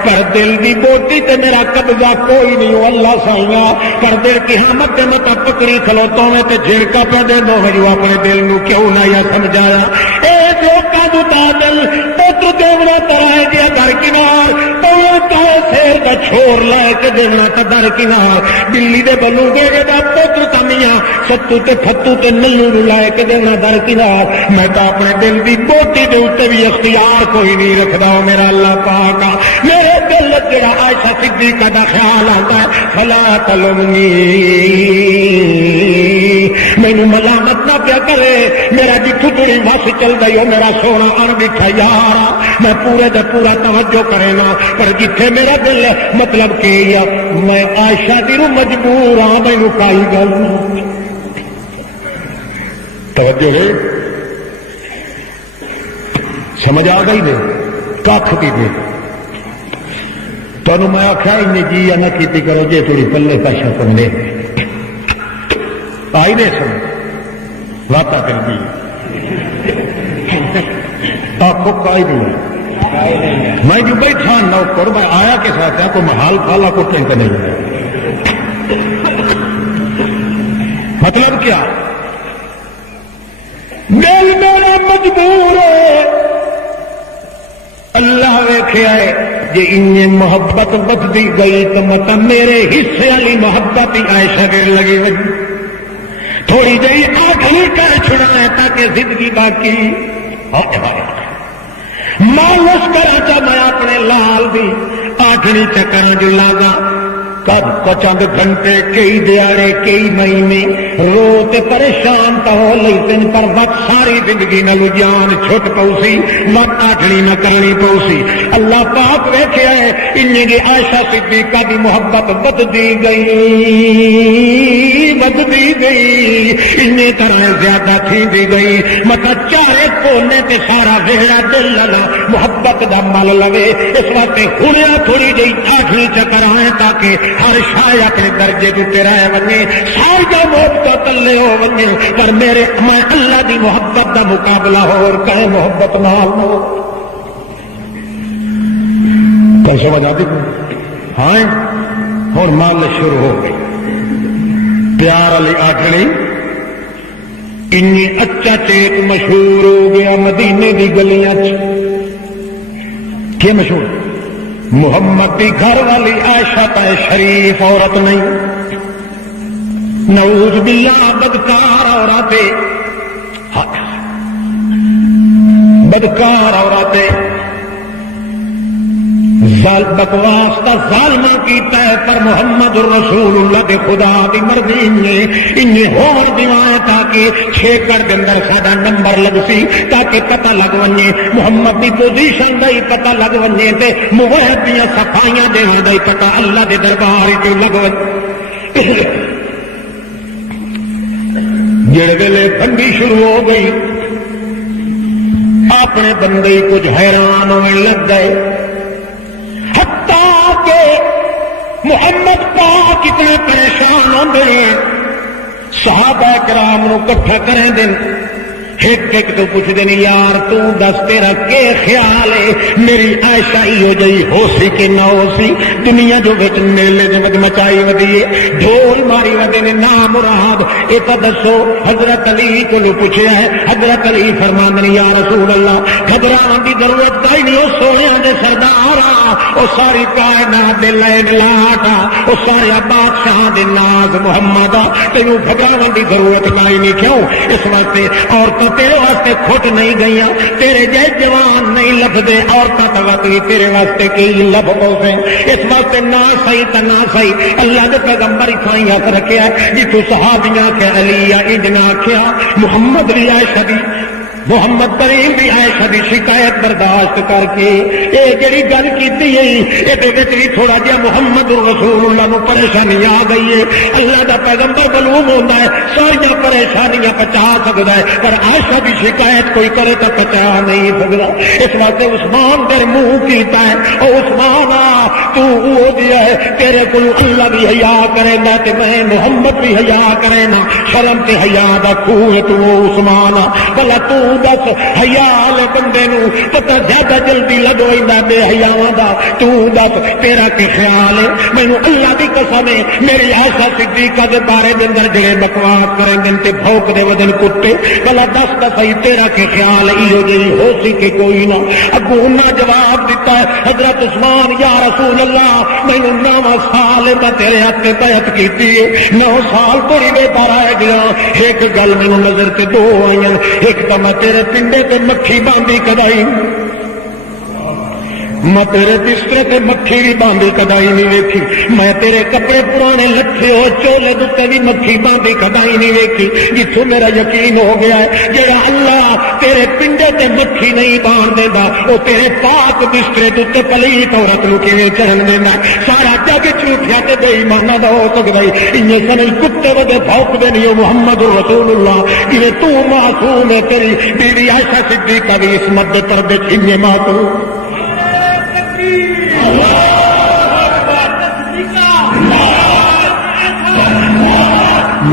پر دل دی بوٹی تے میرا قبضہ کوئی نہیں ہو اللہ سائیاں، پر دل قیامت دے مت پکڑی کھلوتوں میں تے جھڑکا پہ دے دو جو اپنے دل نو کیوں نہ یا سمجھایا۔ اے جو کدو تا دل پتر دیونا ترائے دیا در کنار، تو سیر دا چھوڑ لے کے دینا تا در کنار، بلی دے بلوگے دا پتر تمیاں ستو تے پھتو تے نلو نو لے کے دینا در کنار، میں تا اپنے دل دی بوٹی دے اتے بھی اختیار کوئی نہیں رکھدا میرا اللہ پاکا، میرے دل جڑا عائشہ صدیقہ دا خیال آتا ہے فلا تلمنی، مینوں ملامت نہ پیا کرے، میرا جی ٹھٹڑی وس چل گئی ہو میرا سونا ان بیٹھا یار، میں پورے دا پورا توجہ کرے نا، پر جتھے میرا دل مطلب کہ میں عائشہ دی رو مجبور ہاں، مینوں کائی گل توجہ ہے، سمجھ آ گئی دے کھ بھی دے تمہیں میں آخیا ان جی نہ کیتی کرو جی تھوڑی پلے پیسہ پندے آئی دے سن واتا کر دی آخو کائی نہیں، میں جو بیٹھا نوکر میں آیا کے ساتھ کوئی محال کھالا کو ٹینک نہیں، مطلب کیا دل میرا مجبور ہے، اللہ ویکھیا ہے جی ان محبت بدتی گئی تو مت میرے حصے والی محبت ہی عائشہ کے لگی وجی، تھوڑی جی آخری کر چھڑا ہے تاکہ زندگی باقی مالش کرا چا میں اپنے لال دی آخری چکر جو لاگا، کب کو چند گھنٹے کئی دیاڑے کئی مہینے رو تے پریشان تو ہو لیکن پر وقت ساری زندگی نلو جان چھٹ پوسی، وقت آٹھنی نہ کرنی پوسی، اللہ پاک ویکھیا ہے ان کی عائشہ صدیقہ دی محبت بدتی گئی ان طرح زیادہ تھی دی گئی، مطلب چارے کونے تے سارا ویڑا دل لگا محبت دا مل لگے، اس وقت ہنیا تھوڑی جی آٹھنی چکر آئے تاکہ ہر شاید اپنے درجے تے رہ ونے، شاید محبت تلے ہو ونے، پر میرے میں اللہ دی محبت دا مقابلہ ہو اور کہیں محبت نال ہو کل سمجھ آتی ہاں ہوں مال شروع ہو گئی، پیار علی آٹھنی این اچا چیک مشہور ہو گیا مدینے دی گلیاں کیا مشہور، محمد کی گھر والی عائشہ تے شریف عورت نہیں، نعوذ باللہ بدکار عورتیں، بدکار عورتیں بکواس کا ظالمہ کیتا ہے، پر محمد الرسول اللہ کے خدا کی مرضی نے انہیں ہور دیوائیں تاکہ چھیکڑ کے اندر ساڈا نمبر لگ سی، تاکہ پتہ لگ ونجے محمد کی پوزیشن دا ہی پتہ لگ ونجے تے موہد دیاں صفائیاں دینا دا ہی پتہ اللہ دے دربار جو لگ ونجے۔ جڑے ویلے بندی شروع ہو گئی اپنے بندے کچھ حیران ہونے لگ گئے، محمد پاک کتنے پریشان ہوتے ہیں، صحابہ کرام نو کٹھا کریں دن ایک ایک تو پوچھتے نہیں یار تو دس تیرا کے خیال ہے میری عائشہ ہو جئی ہو سی کہ نہ ہو سی دنیا جو بچ میلے جمد مچائی ودیے ڈھول ماری ودے نے نام مراد یہ تو دسو حضرت علی کو پوچھے ہے حضرت علی فرماندے یا رسول اللہ گھبراؤن کی ضرورت کوئی نہیں وہ سونے دے سردار وہ ساری کائنات دے لین لاٹ وہ سارے بادشاہ دے ناز محمد تینوں گھبراؤن کی ضرورت کوئی نہیں کیوں اس واسطے عورتیں تیرے واسطے کھٹ نہیں گئی تیرے جے جوان نہیں لبدے عورتیں تو تیرے واسطے کئی لب پوسے اس واسطے نہ صحیح تو نہ صحیح اللہ کے پیغمبر کھائی ہاتھ رکھا ہے جی تو صحابیاں کے علی اجنا کیا محمد بھی عائشہ بھی محمد کریم بھی عائشہ دی شکایت برداشت کر کے یہ جڑی گل کیتی ہے یہ بھی تھوڑا جہا محمد رسول اللہ نو پریشانی آ گئی ہے اللہ دا پیغمبر معلوم ہوتا ہے ساری پریشانیاں پچا سکتا ہے پر عائشہ دی شکایت کوئی کرے تو پچا نہیں سکتا اس واسطے عثمان تیرے منہ کیتا ہے او عثمان تو وہ دیا ہے تیرے کو اللہ بھی حیا کرے گا تے میں محمد بھی حیا کرے نا شرم تے حیا دا خوہ تو عثمان بلا تو دس حیال بندے نو پتہ زیادہ جلدی لگوئندا بے حیاواں دا تو دس تیرا کے خیال ہے مینوں اللہ دی قسم ہے میری عائشہ صدیقہ دے بارے دے اندر جڑے بکواس کریں گے تے بھوک دے ودن کتے بلا دس صحیح تیرا کے خیال ایو جی ہو سی کہ کوئی نہ اگوں انہاں جواب دیتا ہے حضرت عثمان یا رسول اللہ مینوں 9 سال میں تیرے ہاتھ تے بیعت کیتی ہے 9 سال پوری بے پارا ہے گیا ایک گل مینوں نظر تے دو آئیں ایک تو میں تیرے پنڈے تے مکھی باندھی کدائی میں تیرے بسترے تے مکھی بھی باندھی کدائی نہیں ویکھی میں تیرے کپڑے پرانے لٹھے ہو چولے دے بھی مکھی باندھی کدائی نہیں ویکھی جتوں میرا یقین ہو گیا ہے جڑا اللہ تیرے پنڈے تے مکھی نہیں باندھ دیندا وہ تیرے پاک بسترے تے پلیت عورت نو کیویں چڑھن دیندا سارا جگ جھوٹیا تے بے ایماناں دا ہو سکدا ہے انہیں سمجھ کتے ودے بھوکدے نہیں محمد رسول اللہ جویں تو معصوم ہے تیری بیوی عائشہ صدیقہ بھی عصمت دے پردے چھنے معصوم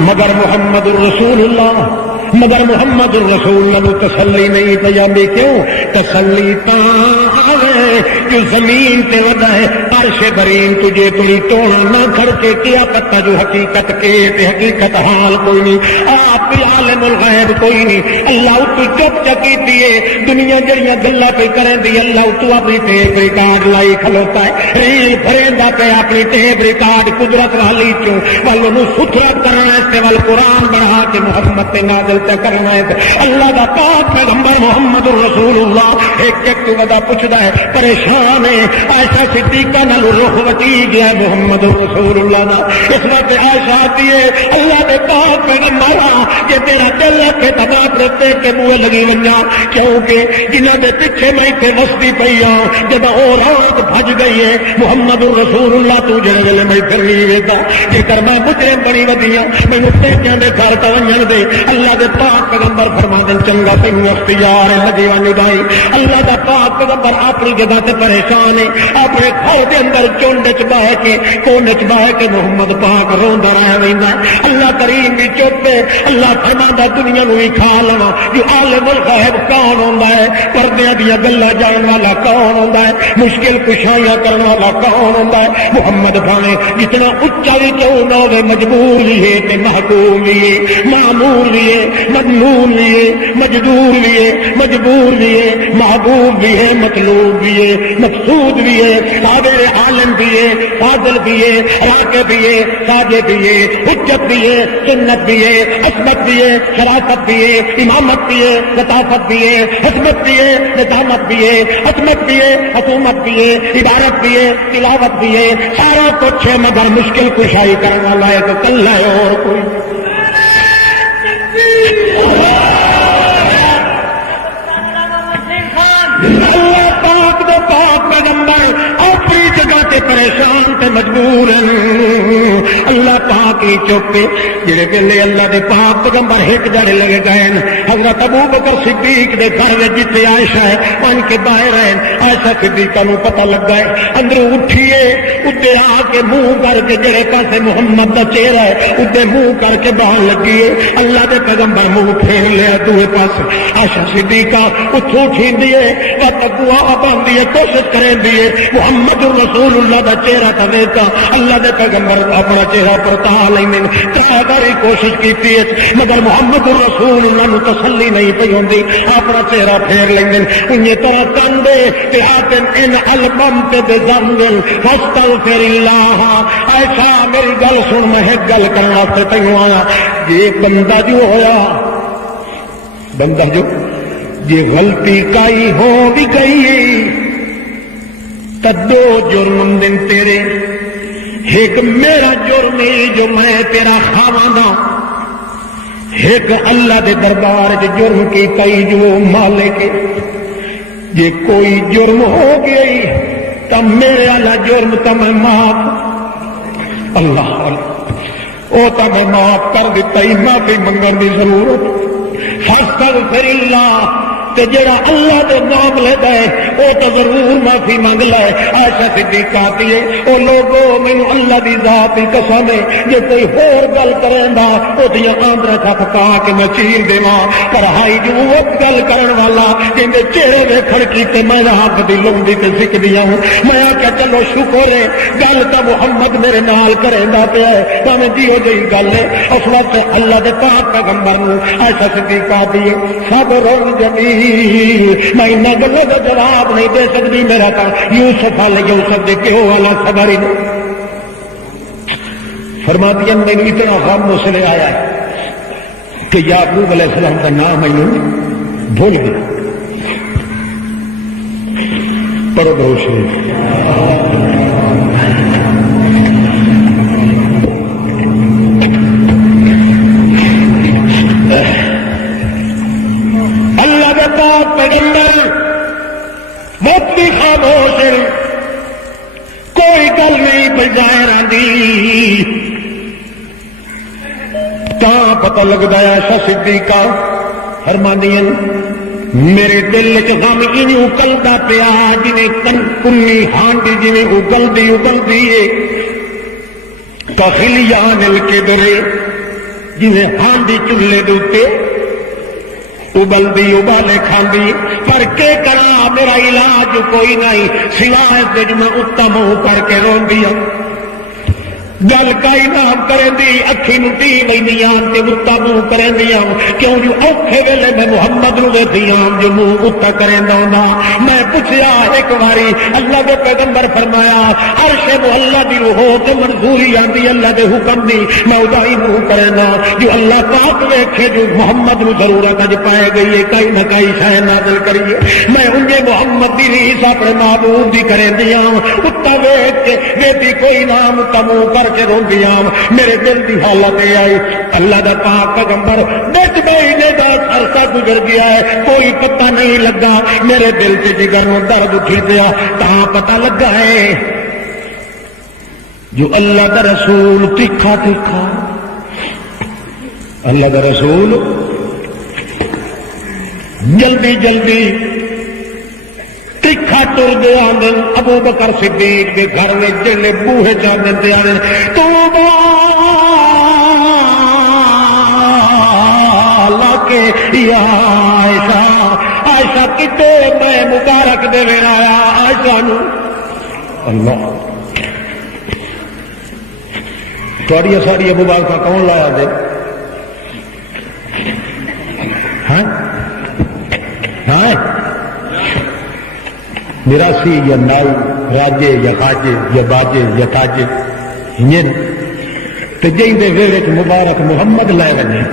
مگر محمد الرسول اللہ مگر محمد الرسول اللہ تسلی نہیں پجامی کیوں تسلی آوے جو زمین تے ودا ہے عرش برین تجھے تلی توڑا نہ کھڑ کے کیا پتہ جو حقیقت کے تے حقیقت حال کوئی نہیں آپ بھی عالم الغیب کوئی نہیں اللہ تو چپ چکی دیے دنیا جڑیاں گلا پہ کریں دی اللہ تو اپنی ٹیپ ریکارڈ لائی کھلوتا ہے ریل بھریندا پہ اپنی ٹیپ ریکارڈ قدرت والی چوں والوں ستھرا کرنا ہے وال قرآن بڑھا کے محمد تے نازل کرنا ہے اللہ دا پاک پیغمبر محمد رسول اللہ ایک ایک ودا پوچھدا ہے پریشان ہے عائشہ صدیقہ نال رخ وٹی گیا محمد رسول اللہ دا اس وقت عائشہ آتی ہے اللہ دے پاک پیغمبر کہ تیرا دل کے تباہ رہتے کے منہ لگی ونجا کیونکہ جنہاں دے پیچھے میں تے وستی پئی ہاں جب او رات بھج گئی ہے محمد رسول اللہ تو جڑے ویلے میں پھر نہیں ویکھا جے کر میں مجرم بنی ودیاں مینوں ٹیکیاں دے گھر تے ونجن دے اللہ دے پاک پیغمبر فرما دیں چنگا تینوں اختیار ہے لگی ونج دائی اللہ دا پاک پیغمبر اپنی جگہ تے پریشان ہے اپنے گھر دے اندر چونڈ چ بہ کے کونے چ بہ کے محمد پاک روندا رہ ویندا اللہ کریم بھی چپ ہے اللہ فرماندا دنیا نوں ہی کھا لواں جو عالم الغیب کون ہوندا ہے پردیاں دیاں گلاں جان والا کون ہوندا ہے مشکل کشائیاں کرن والا کون ہوندا ہے محمد بھاویں جتنا اونچا بھی کیوں نہ ہوے مجبور بھی ہے تے محکوم بھی ہے معمول بھی ہے مجنون بھی ہے مجدور بھی ہے مجبور بھی ہے محبوب بھی ہے مطلوب بھی ہے مقصود بھی ہے قابل عالم بھی ہے فاضل بھی ہے راکب بھی ہے ساجد بھی ہے حجت بھی ہے سنت بھی ہے عصمت بھی ہے شرافت بھی ہے امامت بھی ہے لطافت بھی ہے حکمت بھی ہے نظامت بھی ہے عصمت بھی ہے حکومت بھی ہے عبارت بھی ہے تلاوت بھی ہے سارا کچھ ہے مگر مشکل کشائی کرنے والا ہے تو کل ہے اور کوئی اللہ پاک دے پاک پیغمبر اپنی جگہ تے پریشان تے مجبور ہیں اللہ پاک ہی چوکے جڑے ویلے اللہ دے پاک پیغمبر ایک جڑے لگے گئے حضرت ابو بکر صدیق دے گھر وچ جتھے عائشہ ہے ان کے باہر ہیں عائشہ صدیقہ نو پتہ لگ گئے اندر اٹھیے اتے آ کے منہ کر کے جڑے پاسے محمد دا چہرہ ہے اتے منہ کر کے باہر لگیے اللہ دے پیغمبر منہ پھیر لیا دوے پاس عائشہ صدیقہ اتھوں اٹھیندی ہے وتقوا باندھی ہے کوشش کریں دیے محمد رسول اللہ دا چہرہ تے ویکھا اللہ دے پیغمبر اپنا چہرہ پرتا لیندے ترا باری کوشش کیتی ہے مگر محمد رسول اللہ نو تسلی نہیں پئی ہوندی اپنا چہرہ پھیر لیندے انہی طرح کندے تے آتن ان البمت بذنب فاستغفر اللہ ایسا میری گل سن میں ایک گل کرنے واسطے تینوں آیا یہ بندہ جو ہویا بندہ جو یہ غلطی کائی ہو بھی گئی تو دو جرم دن تیرے ایک میرا جرم جو میں تیرا خاواں ایک اللہ دے دربار جو جرم کی کئی جو مالک یہ کوئی جرم ہو گئی تو میرے والا جرم تو میں معاف اللہ او تو میں معاف کر دیتا ہی معافی منگن کی ضرورت فاستغفر اللہ تے جڑا اللہ دے نام لیتا ہے وہ تو ضرور معافی منگ لے عائشہ صدیقہ آتی ہے او لوگوں مینوں اللہ دی ذات دی قسم ہے جے کوئی ہور گل کریندا اودیاں آندرا کھپکا کے میں چیر دیواں پر ہائی جو وہ گل کرن والا جندے چہرے ویکھن کیتے میں ہاتھ دی لمبی تے سکدیاں ہوں میں کہ چلو شکر ہے گل تا محمد میرے نال کریندا پیا ہے تاں جیو جی گل ہے اس وقت اللہ دے پاک پیغمبر نوں عائشہ صدیقہ آتی ہے صبر جمیل میں ان گلوں کا جواب نہیں دے سکتی میرا کام یوسف علیہ یوسف دے کیوں والا صبر ہی نہیں فرماتی ہیں میں اتنا غم مسئلے آیا ہے کہ یعقوب علیہ السلام کا نام میں بھول گیا پڑھو درود شریف پیغمبر موتی خاموش کوئی گل نہیں بظاہر آندی کہاں پتہ لگتا ہے عائشہ صدیقہ فرماندی میرے دل چ غم انہیں اکلتا پیا جنہیں کنی ہانڈی جنہیں اگلتی ہے کخلیا مل کے درے جنہیں ہانڈی چولہے دے ابلدی ابالے کھاندی پر کے کرا میرا علاج کوئی نہیں سوائے جو میں اتم ہوں کر کے روندی ہوں گل کئی نام کریں دی اکھی نٹی لیندیاں تے اتم ہوں کریں دیا کیوں جو اوکھے ویلے میں محمد نو دیاں جو منہ اتا کریں دا میں پوچھیا ایک باری اللہ کے پیغمبر فرمایا عرش اللہ دی ہو تے منظوری آندی اللہ دے حکم دی میں ادائی منہ کریں دا جو اللہ پاک ویکھے جو محمد نو ضرورت اج پائے گئی ہے کئی نہ کئی شے نازل کریے میں انجے محمد دی ریس اپنے معبود دی کریں دیا اتا ویکھ کے ویدی کوئی نام تمو کر کے روندیاں میرے دل کی حالت یہ آئی اللہ دا پاک پیغمبر بچ مہینے دا عرصہ گزر گیا ہے کوئی پتہ نہیں لگا میرے دل سے جگر میں درد اٹھ گیا کہاں پتہ لگا ہے جو اللہ دا رسول تکھا تکھا اللہ دا رسول جلدی جلدی تکھا ٹر دیا ابو بکر صدیق کے گھر میں جلے بوہے چاہنے دے آنے توبہ لاکے یا عائشہ عائشہ کتے میں مبارک دے میں آیا عائشہ نو اللہ تھوڑی ساری مبارکہ کون لایا دے ہاں ہاں میراسی یا نائی راجے یا خاجے یا باجے یا تاجے تو جی دے ویڑے چ مبارک محمد لے رہے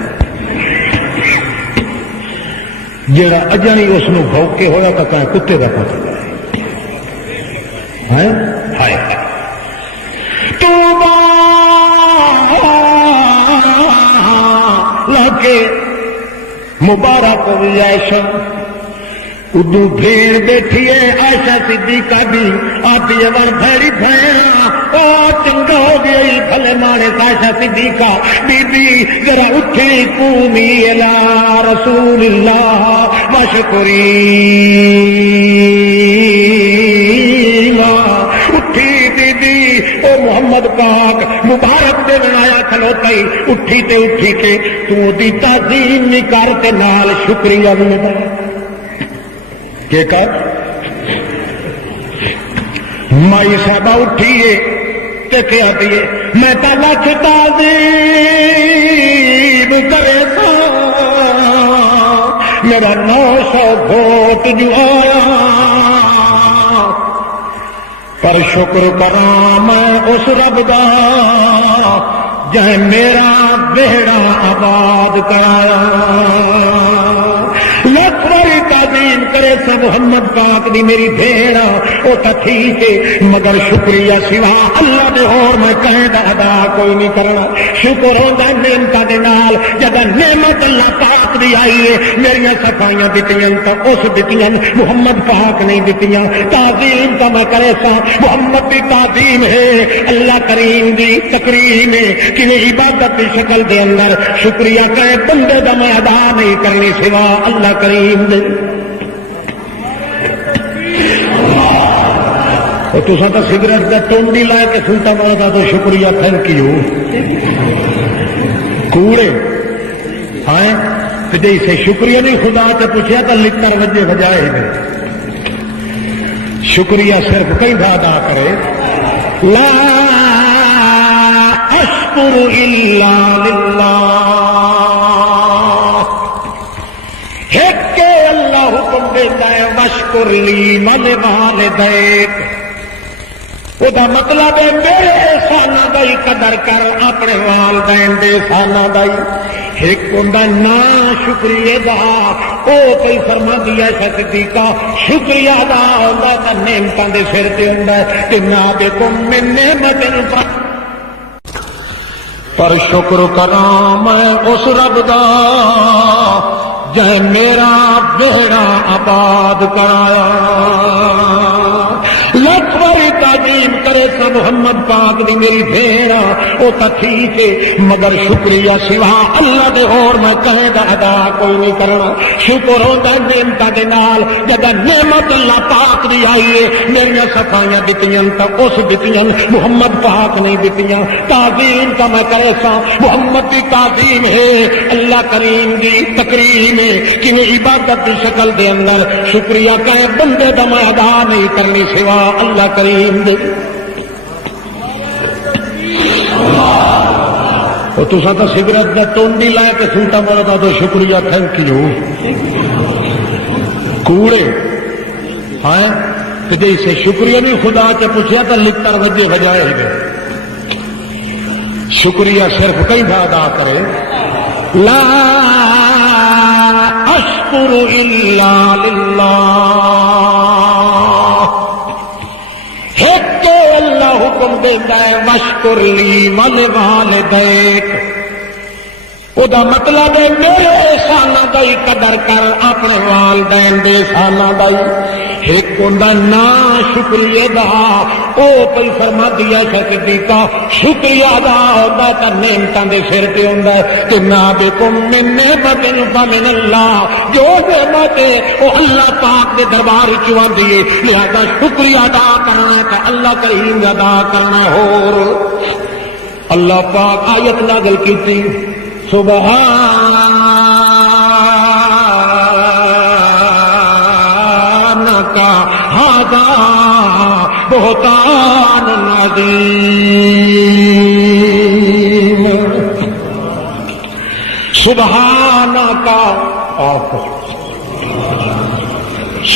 جڑا اجا ہی اس بھوکے ہوا تو کہیں کتے کا پتہ ہے لا کے مبارک عائشہ ادو بھیڑ بیٹھی ہے عائشہ صدیقہ بھی آتی ہے ور بھڑی بھیڑا او چنگا ہو گئی بھلے مانے عائشہ صدیقہ بی بی ذرا اٹھی قومی الی رسول اللہ وشکری اٹھی بی بی او محمد پاک مبارک دے بنایا کھلوتا ہی اٹھی تے تو دی تعظیم نہیں کرتے نال شکریہ بھی ادا کہ کر مائی صاحبہ اٹھیے تے کیا دیے میں تو لکھ تعظیم کرے تھا میرا 900 ووٹ جو آیا پر شکر کراں میں اس رب دا جے میرا بیڑا آباد کرایا لکھ باری تعظیم کرے سا محمد پاک دی میری بھیڑا وہ تو ٹھیک ہے مگر شکریہ سوا اللہ دے اور میں کہیں دا ادا کوئی نہیں کرنا شکر ہوتا نعمت دے نال جب نعمت اللہ پاک دی آئی ہے میری صفائیاں دتیاں تو اس دتیاں محمد پاک نہیں دتیاں تعظیم کا میں کرے سا محمد دی تعظیم ہے اللہ کریم دی تکریم ہے کہ عبادت کی شکل دے اندر شکریہ کہے بندے دا میں ادا نہیں کرنی سوا اللہ کریم دے تو سا سگریٹ کا ٹونڈی لائے کے سنتا پڑتا تو شکریہ تھینک یو کوڑے ہاں جی سے شکریہ نہیں خدا سے پوچھا تو لکھر وجے بجائے گئے شکریہ صرف کئی ادا کرے لا اشکر الا للہ اللہ حکم دیتا ہے وشکر لی ولوالدیک وہ مطلب ہے میرے احساناں دا قدر کر اپنے والدین دے احساناں دا ایک ہوندا نا شکریہ دا او کئی فرما دیا صدیقہ شکریہ دا ہوندا تے نعمتاں دے سر تے ہوندا کہ نا بکم من نعمت پر شکر کراں میں اس رب دا جے میرا بیڑا آباد کرایا لکھ باری تعظیم کرے سا محمد پاک دی میری بھیڑا وہ تو ٹھیک ہے مگر شکریہ سوا اللہ دے اور میں کہیں دا ادا کوئی نہیں کرنا شکر ہوتا ہے نعمت دے نال جب نعمت اللہ پاک دی آئی ہے میری صفائیاں دتیاں تو اس دتیاں محمد پاک نہیں دتیاں تعظیم کا میں کرے سا محمد کی تعظیم ہے اللہ کریم دی تکریم ہے کہ عبادت کی شکل دے اندر شکریہ کہے بندے دا میں ادا نہیں کرنی سوا اللہ کریم دے تو سا سگریٹ کا ٹونڈی لائے کے سنتا پڑتا تو شکریہ تھینک یو کوڑے ہاں جی سے شکریہ نہیں خدا سے پوچھا تو لکھر وجے بجائے گئے شکریہ صرف کئی ادا کرے لا اشکر الا للہ ایک اللہ حکم دیتا ہے وشکر لی ولوالدیک وہ مطلب ہے میرے احساناں دا قدر کر اپنے والدین دے احساناں دا ایک ہوندا نا شکریہ دا او کوئی فرما دیا صدیقہ شکریہ ادا ہوندا تے نعمتاں دے سر تے ہوندا کہ نا بکم من نعمت فمن اللہ جو نعمت ہے وہ اللہ پاک دے دربار وچ آندی ہے لہذا شکریہ ادا کرنا تے اللہ کریم ادا کرنا اور اللہ پاک آیت نازل کیتی سبحانک ھذا بہتان عظیم سبحانک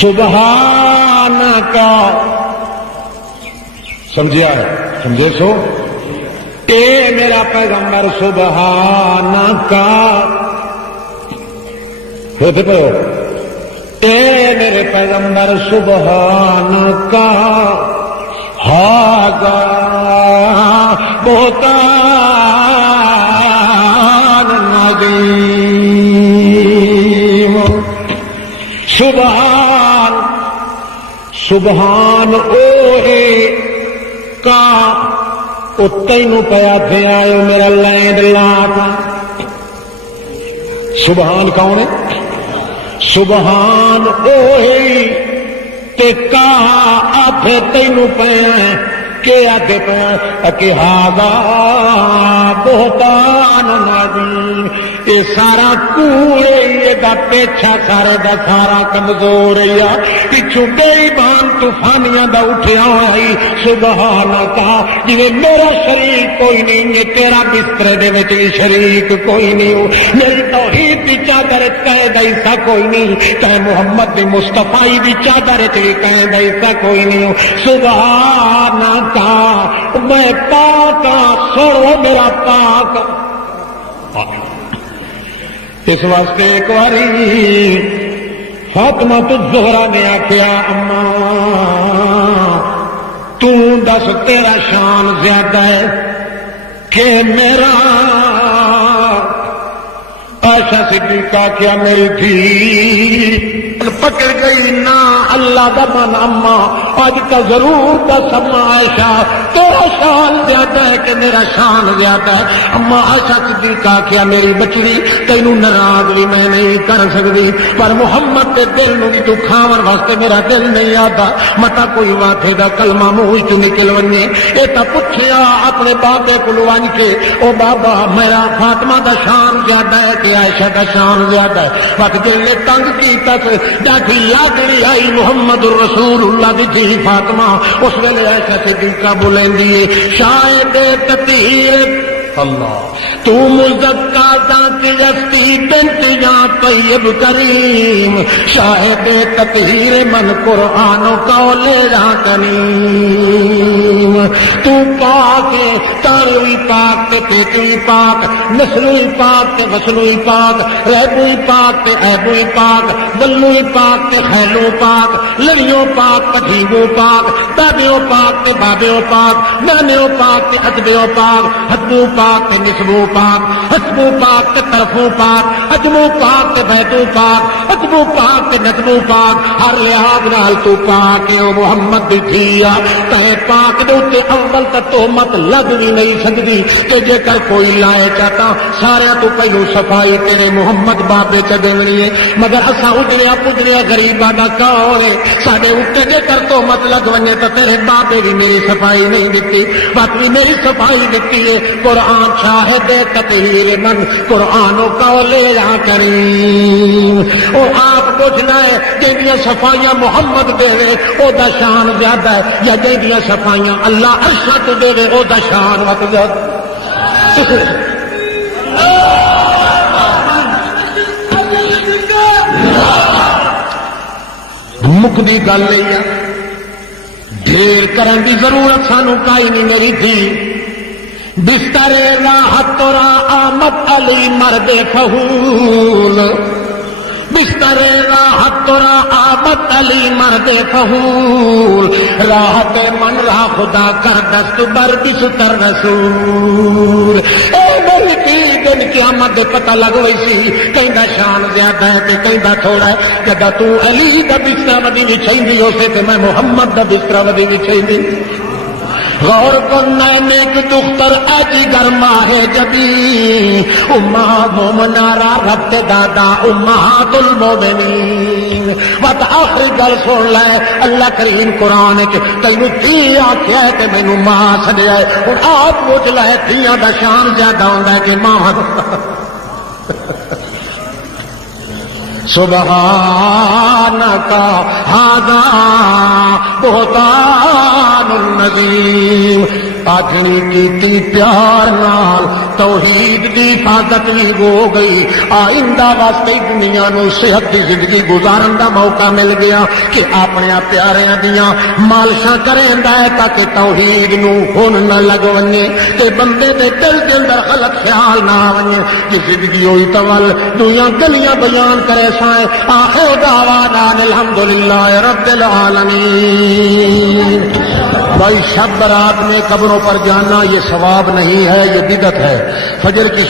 سبحانک سمجھا ہے سمجھے سو اے میرا پیغمبر سبحانک ہوتے پہ اے میرے پیغمبر سبحانک ھذا بہتان عظیم سبحان سبحان اوہے کا تینوں پیا تھے آئے میرا لینڈ لاتا. سبحان کون ہے؟ سبحان اوہی تے کہا آپے تینوں پیا کہ آتے پیا کہ ہاگا بہتان نازیم. یہ سارا کوڑے یہ دا پیچھا سارے دا سارا کمزور ہے پچھو بے ایمان طوفانیاں دا اٹھیا ہوئی. سبحان کا جی میرا شریک کوئی نہیں یہ تیرا بسترے دے وچ شریک کوئی نہیں. میری توحید دی چادر قید ایسا کوئی نہیں کہ محمد دی مصطفی دی چادر قید ایسا کوئی نہیں. سبحان کا میں پاک سڑو میرا پاک. اس واسطے ایک باری فاطمہ الزہرا نے آخیا اماں تو دس تیرا شان زیادہ ہے کہ میرا؟ عائشہ صدیقہ کیا میری تھی پکڑ گئی نا اللہ دا من اما آج کا ضرور دس اما عائشہ تیرا شان زیادہ ہے کہ میرا شان زیادہ ہے؟ اما عائشہ صدیقہ کیا میری بچڑی تینوں ناراض بھی میں نہیں کر سکتی پر محمد کے دل نو بھی تو کھاون واسطے میرا دل نہیں آتا. متا کوئی واٹے دا کلمہ منہ چ نکل ونجے اے تا پوچھیا اپنے بابے کولوں ون کے او بابا میرا فاطمہ دا شان زیادہ ہے کہ عائشہ دا شان زیادہ ہے؟ وقت دل نے تنگ کیتا ڈاٹھی یادری آئی محمد الرسول اللہ دی جی فاطمہ. اس ویلے عائشہ صدیقہ بولندی ہے شاید تطہیر اللہ تو مزکا ذاتی ہستی بنت یا طیب کریم شاہد تطہیر من قرآن قول را کریم. تو پاک تاروی پاک تے پیٹوی پاک نسلوی پاک تے وصلوی پاک رہبوی پاک تے عیبوی پاک بلوی پاک تے خیلو پاک لڑیوں پاک پٹھیگو پاک دادیوں پاک تے بابیوں پاک نانیوں پاک تے ادبیوں پاک حدبو پاک تے نسبو پاک حسبو پاک تے طرفو پاک اجمو پاک تے بیتو پاک ادبو پاک تے نسبو پاک ہر لحاظ نال تو پاک او محمد دی دھیا تے پاک دے اوتے اول تے تہمت لگ بھی نہیں سکدی کہ جے کر کوئی لائے چاہتا سارے تو پہلو صفائی تیرے محمد بابے چ دینی ہے. مگر اساں اجڑیا پجڑیا غریباں دا کون ہے ساڈے اوتے جے کر تہمت لگ ونجے تے تیرے بابے بھی میری صفائی نہیں دتی باقی میری صفائی دتی ہے. قرآن شاہد تطہیر من قرآن قول را کریم. او آپ پوچھنا ہے جہاں صفائیاں محمد دے او دا شان زیادہ ہے یا جہاں صفائیاں اللہ عرشہ تو دے او دا شان وقت زیادہ. مکدی گل نہیں ہے ڈھیر کرن دی ضرورت سانو کائی نہیں میری تھی. بستر راحت تو آمد علی مرد فہول بستر راحت تو آمد علی مرد فہول راحت من را خدا کر دست بر بستر رسول. اے میری کی دن قیامت دے پتہ لگ ہوئی سی کہیں دا شان زیادہ ہے کہ کہیں دا تھوڑا ہے. جدا تو علی دا بستر ودی وچھائیندی اسے تے میں محمد دا بستر ودی وچھائیندی. غور کرنا نیک دختر ایجی گرما ہے جبی امہ مومنارا رب دادا امہات المومنین. وقت آخری گل سن لے اللہ کریم قرآن تینوں تھی آخیا ہے کہ مینوں ماں سڈیا ہے. ہوں آپ پوچھ لے تھیاں دا شان زیادہ ہوتا ہے کہ ماں. سبحانک ھذا بہتان عظیم. آجنی کیتی پیار نال توحید دی حفاظت بھی ہو گئی. آئندہ واسطے دنیا نو صحت دی زندگی گزارن دا موقع مل گیا کہ اپنے پیاریاں دیاں مالشاں کریندا ہے تاکہ توحید نو خون نہ لگ ونجے تے بندے دے دل دے اندر غلط خیال نہ ونجے کہ زندگی ہوئی تول دنیا گلیاں بیان کرے سائیں. آخر دعوانا الحمدللہ رب العالمین. بھائی شب رات میں قبروں پر جانا یہ ثواب نہیں ہے، یہ بدعت ہے. فجر کی